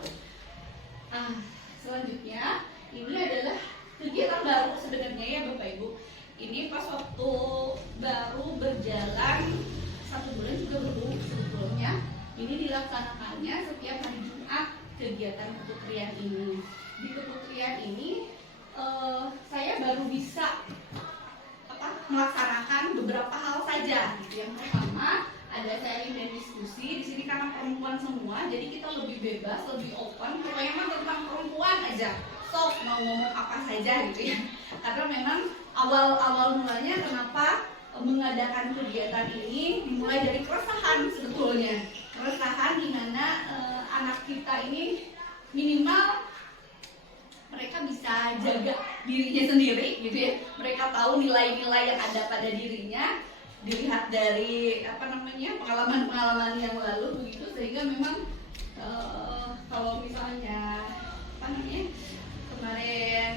Selanjutnya ini adalah kegiatan baru sebenarnya ya Bapak Ibu. Ini pas waktu baru berjalan 1 bulan juga belum sebetulnya. Ini dilaksanakannya setiap hari Jumat kegiatan keputrian ini. Di keputrian ini saya baru bisa melaksanakan beberapa hal saja. Yang pertama ada sharing dan diskusi. Di sini karena perempuan semua, jadi kita lebih bebas, lebih open. Pokoknya mah tentang perempuan aja. So mau ngomong apa saja gitu ya. Karena memang awal mulanya kenapa mengadakan kegiatan ini dimulai dari keresahan sebetulnya. Keresahan di mana anak kita ini minimal mereka bisa jaga dirinya sendiri gitu ya. Mereka tahu nilai-nilai yang ada pada dirinya, dilihat dari pengalaman-pengalaman yang lalu begitu, sehingga memang kalau misalnya kemarin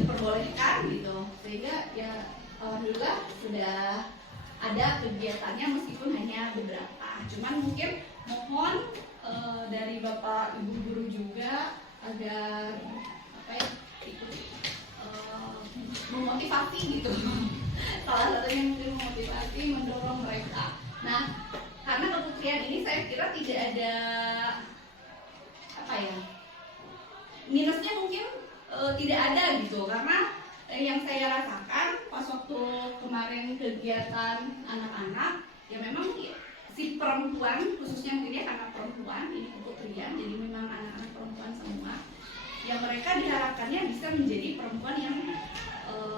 diperbolehkan gitu, sehingga ya alhamdulillah sudah ada kegiatannya meskipun hanya beberapa. Cuman mungkin mohon dari Bapak Ibu guru juga agar ikut memotivasi gitu. Salah satunya mungkin memotivasi, mendorong mereka. Nah, karena keputrian ini saya kira tidak ada minusnya, mungkin tidak ada gitu, karena yang saya rasakan pas waktu kemarin kegiatan anak-anak ya memang si perempuan, khususnya mungkin ya karena perempuan ini keputrian, jadi memang anak-anak perempuan semua yang mereka diharapkannya bisa menjadi perempuan yang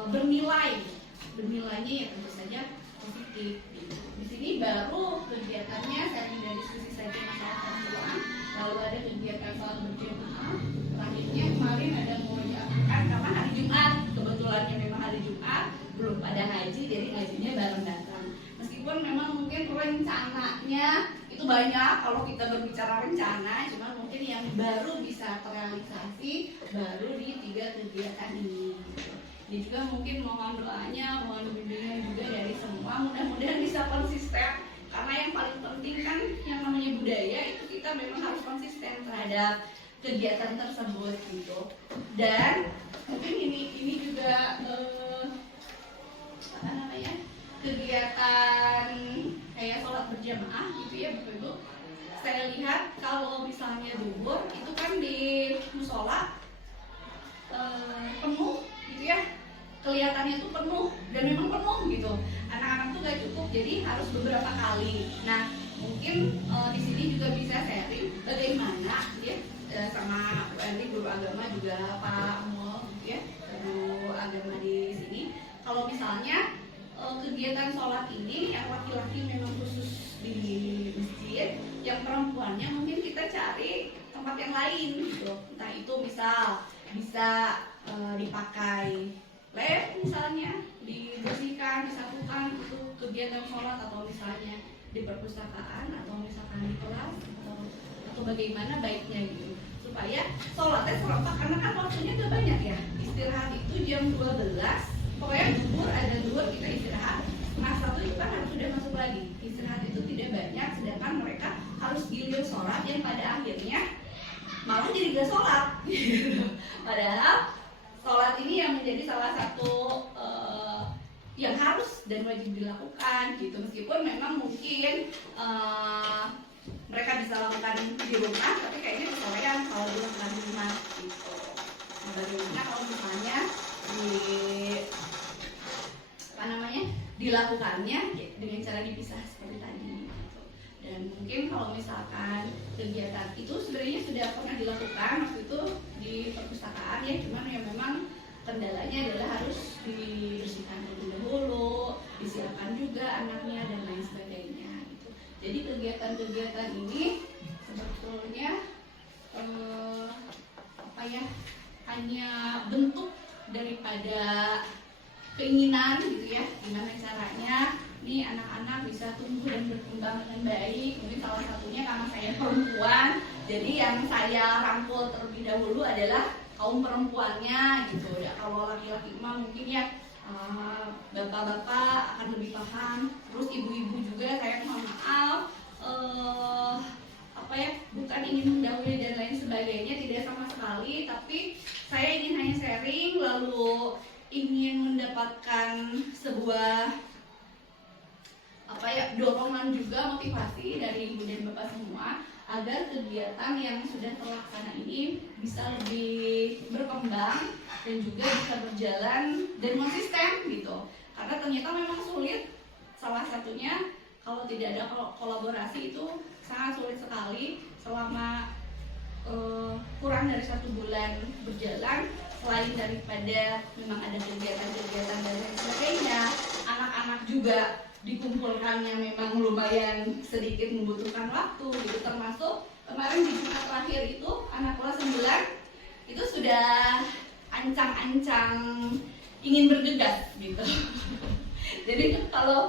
bernilainya ya tentu saja positif gitu. Di sini baru kegiatannya sharing dan diskusi saja masalah perempuan, lalu ada kegiatan sholat berjamaah, terakhirnya kemarin ada mau diapakan karena hari Jumat, kebetulannya memang hari Jumat belum pada haji, jadi hajinya bareng datang. Meskipun memang mungkin rencananya itu banyak, kalau kita berbicara rencana, cuma mungkin yang baru bisa terrealisasi baru di 3 kegiatan ini gitu. Ini juga mungkin mohon doanya, mohon bimbingan juga dari semua, mudah-mudahan bisa konsisten, karena yang paling penting kan yang namanya budaya itu kita memang harus konsisten terhadap kegiatan tersebut gitu. Dan mungkin ini juga kegiatan kayak sholat berjamaah gitu ya Bapak Ibu. Saya lihat kalau misalnya zuhur itu kan di musola penuh gitu ya, kelihatannya tuh penuh dan memang penuh gitu, anak-anak tuh gak cukup, jadi harus beberapa kali. Nah mungkin di sini juga bisa sharing bagaimana ya sama Wendy guru agama juga Pak Mul ya, guru agama di sini, kalau misalnya kegiatan sholat ini yang laki-laki memang khusus di masjid, yang perempuannya mungkin kita cari tempat yang lain gitu, entah itu misal bisa dipakai lab misalnya, dibersihkan, disatukan itu kegiatan sholat, atau misalnya di perpustakaan, atau misalkan di kelas, atau bagaimana baiknya gitu, supaya sholatnya serentak, karena kan waktunya gak banyak ya, istirahat itu jam 12, pokoknya ada zuhur kita istirahat, setengah 1 itu kan harus sudah masuk lagi, istirahat itu tidak banyak, sedangkan mereka harus gilir sholat yang pada akhirnya malah jadi gak sholat padahal sholat ini yang menjadi salah satu yang harus dan wajib dilakukan gitu, meskipun memang mungkin mereka bisa lakukan di rumah, tapi kayaknya kesorean kalau dilakukan di rumah gitu. Nah, bagaimana kalau misalnya dilakukannya dengan cara dipisah seperti tadi gitu. Dan mungkin kalau misalkan kegiatan itu sebenarnya sudah pernah dilakukan waktu itu di perpustakaan ya, cuman ya memang kendalanya adalah harus dibersihkan terlebih dahulu, disiapkan juga anaknya dan lain sebagainya gitu. Jadi kegiatan-kegiatan ini sebetulnya hanya bentuk daripada keinginan gitu ya, gimana caranya nih anak-anak bisa tumbuh dan berkembang dengan baik. Mungkin salah satunya karena saya perempuan, jadi yang saya rangkul terlebih dahulu adalah kaum perempuannya gitu ya. Kalau laki-laki mah mungkin ya bapak-bapak akan lebih paham, terus ibu-ibu juga saya mohon maaf bukan ingin mendahului dan lain sebagainya, tidak sama sekali, tapi saya ingin hanya sharing, lalu ingin mendapatkan sebuah dorongan juga, motivasi dari ibu dan bapak semua agar kegiatan yang sudah terlaksana ini bisa lebih berkembang dan juga bisa berjalan dan konsisten gitu. Karena ternyata memang sulit, salah satunya kalau tidak ada kolaborasi itu sangat sulit sekali. Selama kurang dari 1 bulan berjalan, selain daripada memang ada kegiatan-kegiatan dan lain sebagainya, anak-anak juga dikumpulkannya memang lumayan sedikit membutuhkan waktu gitu. Termasuk kemarin di Jumat terakhir itu anak kelas 9 itu sudah ancang-ancang ingin bergegas gitu Jadi kalau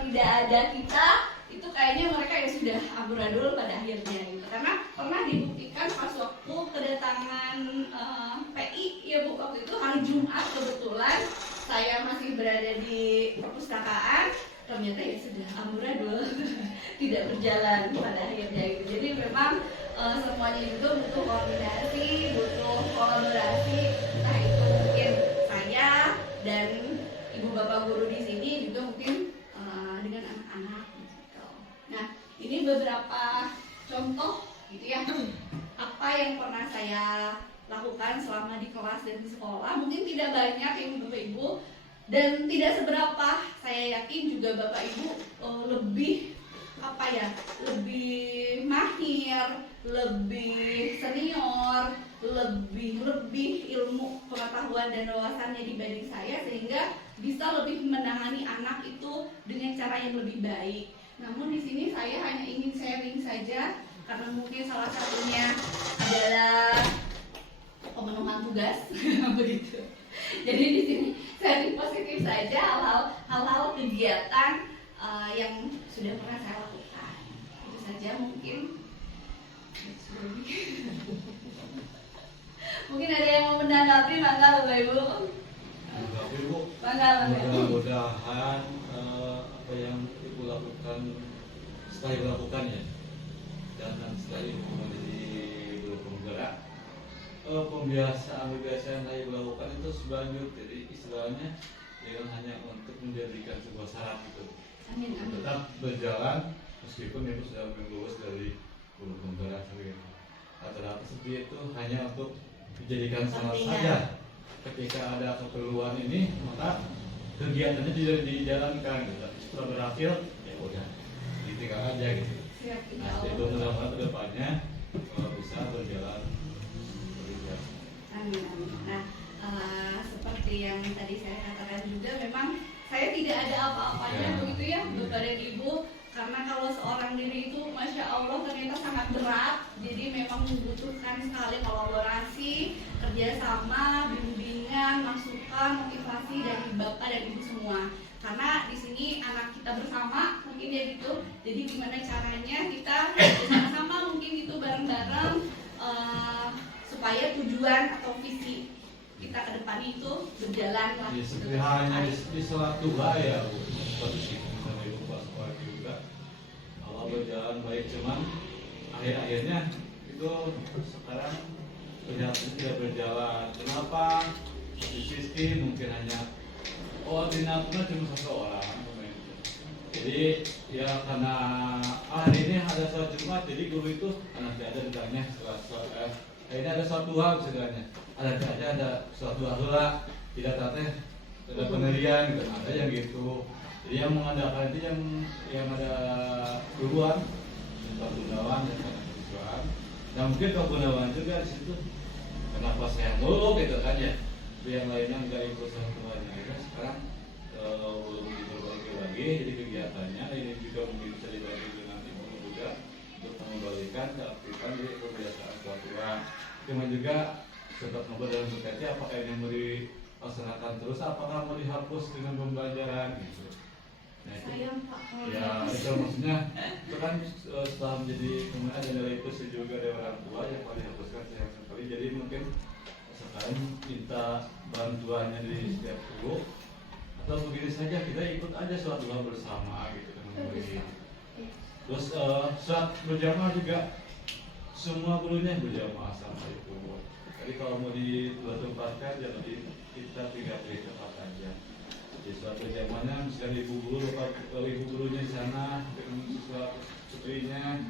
tidak ada kita, itu kayaknya mereka yang sudah amburadul pada akhirnya gitu. Karena pernah dibuktikan pas waktu kedatangan PI ya Bu, waktu itu hari Jumat kebetulan saya masih berada di perpustakaan, ternyata ya sudah amburadul tidak berjalan pada akhirnya gitu. Jadi memang semuanya juga butuh koordinasi, butuh kolaborasi, entah itu mungkin saya dan ibu bapak guru di sini juga mungkin dengan anak-anak gitu. Nah, ini beberapa contoh gitu ya, apa yang pernah saya lakukan selama di kelas dan di sekolah. Mungkin tidak banyak yang bapak ibu, dan tidak seberapa saya yakin juga bapak ibu lebih apa ya, lebih mahir, lebih senior, lebih ilmu pengetahuan dan wawasannya dibanding saya, sehingga bisa lebih menangani anak itu dengan cara yang lebih baik. Namun di sini saya hanya ingin sharing saja, karena mungkin salah satunya adalah pemenuhan tugas begitu. Jadi di sini sharing positif saja hal-hal kegiatan yang sudah pernah saya lakukan. Itu saja mungkin. Mungkin ada yang mau menanggapi, mangga Bapak Ibu. Tapi Bu, Mangga. mudah-mudahan apa yang Ibu lakukan setelah Ibu lakukan ya, dan setelah Ibu menjadi guru penggerak, pembiasaan yang Ibu lakukan itu sebanyak, jadi istilahnya jangan hanya untuk menjadikan sebuah syarat itu. Amin. Tetap berjalan meskipun Ibu sudah lulus dari guru penggerak gitu. Rata-rata seperti itu hanya untuk dijadikan syarat saja. Ketika ada keperluan ini, maka kegiatannya tidak dijalankan gitu. Setelah berakhir, ya udah ditinggal aja gitu. Siap, Nah, itu mudah-mudahan ke depannya bisa berjalan seperti biasa. Amin. Nah, seperti yang tadi saya katakan juga, memang saya tidak ada apa-apanya begitu ya, Bapak dan Ibu. Karena kalau seorang diri itu, Masya Allah, ternyata sangat berat. Jadi memang membutuhkan sekali kolaborasi, kerjasama, bimbingan, masukan, motivasi dari Bapak dan Ibu semua. Karena di sini anak kita bersama, mungkin ya gitu. Jadi gimana caranya kita bersama-sama mungkin gitu bareng-bareng supaya tujuan atau visi kita ke depan itu berjalan lah. Ya, seperti halnya di sholat duha ya, Bu. Seperti itu sama Ibu pas sholat juga. Kalau berjalan baik, cuman akhir-akhirnya itu sekarang kelihatan tidak berjalan. Kenapa? Di sisi mungkin hanya koordinatornya cuma satu orang. Jadi ya karena hari ini ada sholat Jumat, jadi guru itu nanti ada ditanya setelah ini ada suatu hal sebenarnya, ada suatu hal tidak ada penerian gitu, ada yang gitu. Jadi yang mengadakan itu yang ada duluan, Pak Gunawan dan Pak Gunawan. Nah mungkin Pak Gunawan juga di situ. Kenapa saya mulu gitu kan ya? Yang lainnya nggak ikut satuannya. Akhirnya sekarang belum diperbaiki lagi. Jadi kegiatannya ini juga mungkin bisa dibagi dengan ibu juga untuk mengembalikan keaktifan di kebiasaan satuan. Cuma juga tetap ngobrol dalam berkaitan apakah ini mau dilaksanakan terus, apakah mau dihapus dengan pembelajaran gitu. Nah, Sayang Pak, ya itu maksudnya itu kan setelah menjadi kemudian ada nilai plus juga dari orang tua yang paling dihapuskan sayang sekali. Jadi mungkin sekarang minta bantuannya dari setiap guru atau begini saja kita ikut aja sholat duha bersama gitu kan. Terus sholat berjamaah juga semua gurunya berjamaah sama itu. Jadi kalau mau di dua tempatkan jangan kita tinggal di tempat aja. Di suatu zamannya misalnya ibu gurunya di sana dengan siswa putrinya,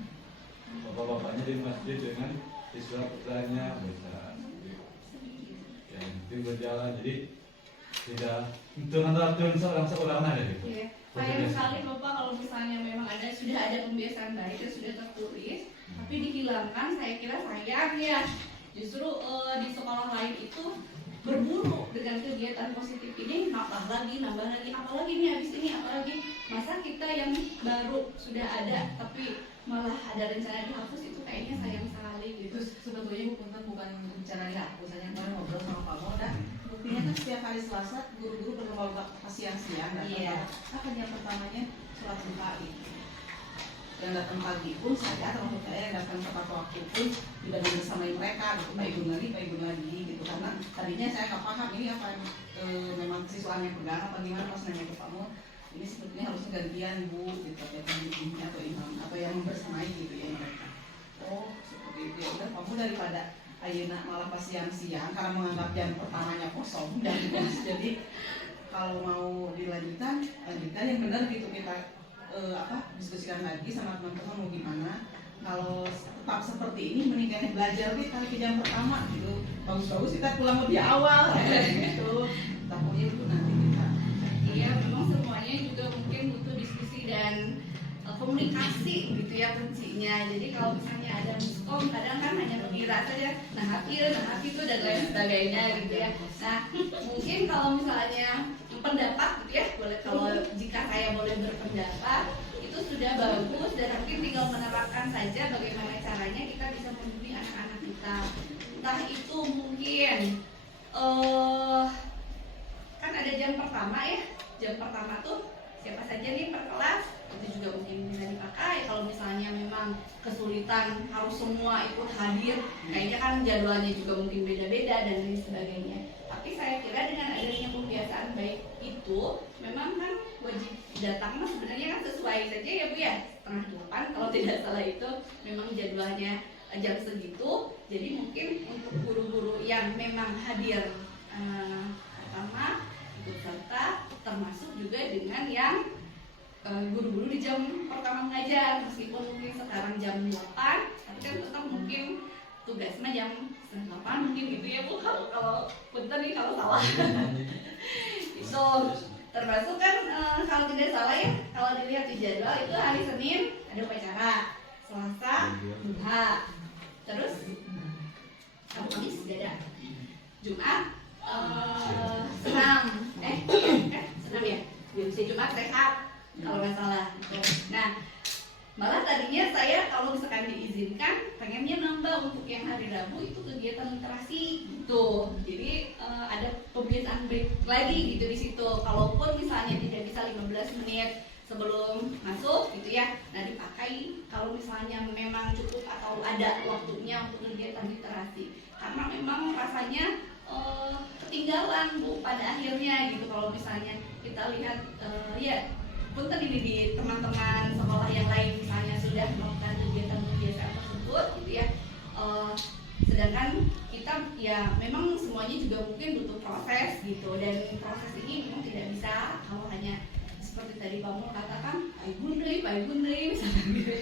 bapak-bapaknya di masjid dengan siswa putranya bisa. Ya, itu berjalan jadi tidak turun seorang aja gitu. Iya. Sayang sekali Bapak kalau misalnya memang sudah ada pembiasaan baik dan sudah tertulis, tapi dihilangkan, saya kira sayang ya. Justru di sekolah lain itu berburu dengan kegiatan positif ini, nambah lagi, apalagi ini habis ini, apalagi masa kita yang baru sudah ada tapi malah ada rencana dihapus, itu kayaknya sayang sekali gitu. Terus sebetulnya bukan bicara dihapus, hanya kemarin ngobrol sama Pak Mo dan buktinya kan setiap hari Selasa guru-guru berlomba-lomba pas siang-siang datang. Kan yang pertamanya sholat duha gitu. Yang datang pagi pun saya termasuk saya yang datang tepat waktu pun dibanding bersama mereka gitu, Pak Ibu lagi gitu, karena tadinya saya nggak paham ini apa memang siswa yang pegang apa gimana, pas nanya ke Pak Mul, ini sebetulnya harusnya gantian Bu gitu, ya pemimpinnya atau imam atau yang bersamai gitu ya mereka. Oh seperti itu ya udah, Pak Mul daripada ayeuna malah pas siang-siang karena menganggap jam pertamanya kosong dan jadi kalau mau dilanjutkan yang benar gitu, kita diskusikan lagi sama teman-teman mau gimana. Kalau tetap seperti ini mendingan belajar di kali ke jam pertama gitu, bagus-bagus kita pulang lebih awal gitu. Takutnya itu nanti kita. Iya, memang semuanya juga mungkin butuh diskusi dan komunikasi gitu ya kuncinya. Jadi kalau misalnya ada miskom, kadang kan hanya mengira saja, nah itu dan lain sebagainya gitu ya. Nah mungkin kalau misalnya pendapat gitu ya, boleh, kalau jika saya boleh berpendapat itu sudah bagus dan nanti tinggal menerapkan saja bagaimana caranya kita bisa mendidik anak-anak kita. Entah itu mungkin kan ada jam pertama ya, jam pertama tuh siapa saja nih per kelas, itu juga mungkin bisa dipakai. Kalau misalnya memang kesulitan harus semua ikut hadir, kayaknya kan jadwalnya juga mungkin beda-beda dan lain sebagainya. Tapi saya kira dengan adanya kebiasaan baik itu memang kan wajib datang mah sebenarnya kan sesuai saja ya Bu ya, 7:30 kalau tidak salah itu memang jadwalnya jam segitu. Jadi mungkin untuk guru-guru yang memang hadir pertama ikut serta, termasuk juga dengan yang guru-guru di jam pertama mengajar, meskipun mungkin sekarang jam 8 tapi kan tetap mungkin tugasnya jam 8 mungkin gitu ya Bu, kalau punten nih kalau salah. Itu termasuk kan kalau tidak salah ya, kalau dilihat di jadwal itu hari Senin ada upacara, Selasa duha, terus Kamis beda, Jumat senam senam ya, Jumat rehat kalau nggak salah. Nah malah tadinya saya kalau misalkan diizinkan pengennya nambah untuk yang hari Rabu itu kegiatan literasi gitu. Jadi ada pembiasaan break lagi gitu di situ. Kalaupun misalnya tidak bisa 15 menit sebelum masuk gitu ya, nah dipakai kalau misalnya memang cukup atau ada waktunya untuk kegiatan literasi. Karena memang rasanya ketinggalan Bu pada akhirnya gitu kalau misalnya kita lihat ya punten ini di teman-teman sekolah yang lain misalnya sudah melakukan kegiatan-kegiatan tersebut gitu ya, sedangkan kita ya memang semuanya juga mungkin butuh proses gitu, dan proses ini memang tidak bisa kalau hanya seperti tadi Pak Mul katakan Pak Ibundri misalnya gitu,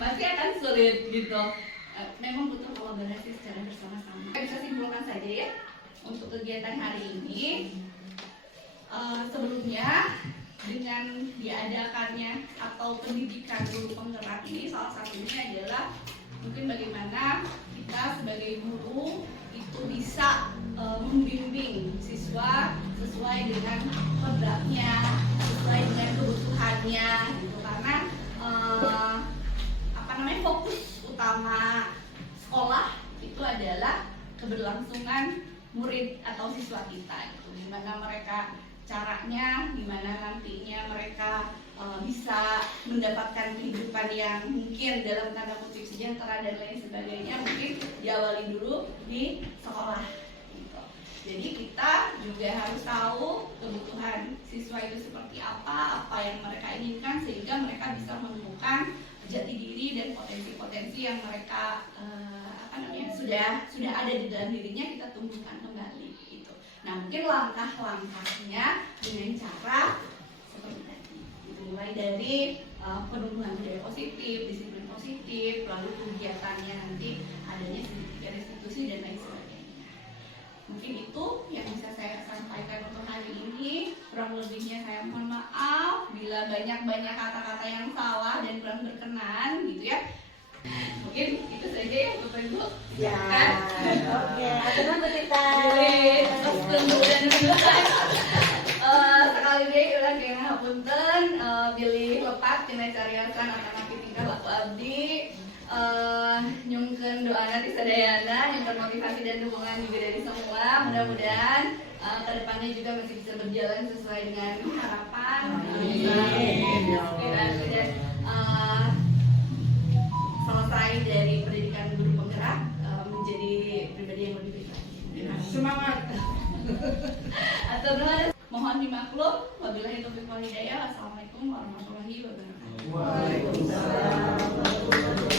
pasti akan sulit gitu. Memang butuh kolaborasi secara bersama-sama. Bisa simpulkan saja ya untuk kegiatan hari ini, sebelumnya dengan diadakannya atau pendidikan guru penggerak ini salah satunya adalah mungkin bagaimana kita sebagai guru itu bisa membimbing siswa sesuai dengan kodratnya, sesuai dengan kebutuhannya gitu, karena fokus utama sekolah itu adalah keberlangsungan murid atau siswa kita gitu. Gimana mereka caranya, gimana nantinya mereka bisa mendapatkan kehidupan yang mungkin dalam tanda kutip sejahtera dan lain sebagainya, mungkin diawali dulu di sekolah gitu. Jadi kita juga harus tahu kebutuhan siswa itu seperti apa yang mereka inginkan, sehingga mereka bisa menemukan jati diri dan potensi-potensi yang mereka sudah ada di dalam dirinya, kita tumbuhkan kembali gitu. Nah mungkin langkah-langkahnya dengan cara seperti tadi gitu, mulai dari penumbuhan budaya positif, disiplin positif, lalu kegiatannya nanti adanya sertifikat restitusi dan lain sebagainya. Mungkin itu yang bisa saya sampaikan untuk hari ini. Kurang lebihnya saya mohon maaf bila banyak kata-kata yang salah dan kurang berkenan gitu ya. Mungkin itu saja ya Bapak Ibu. Ya. Oke, aturna kita. Terus kemudian sekali deh ulah kena hapunten pilih lepat tina cariasan alternatif tingkah laku abdi. Nyungkeun doana ti sadayana, nyungkeun motivasi dan dukungan juga dari semua. Mudah-mudahan kedepannya juga masih bisa berjalan sesuai dengan harapan. Dan selesai dari pendidikan guru penggerak menjadi pribadi yang lebih baik lagi. Semangat. Atau mohon dimaklum. Wabillahi taufiq wal hidayah. Wassalamualaikum warahmatullahi wabarakatuh. Waalaikumsalam.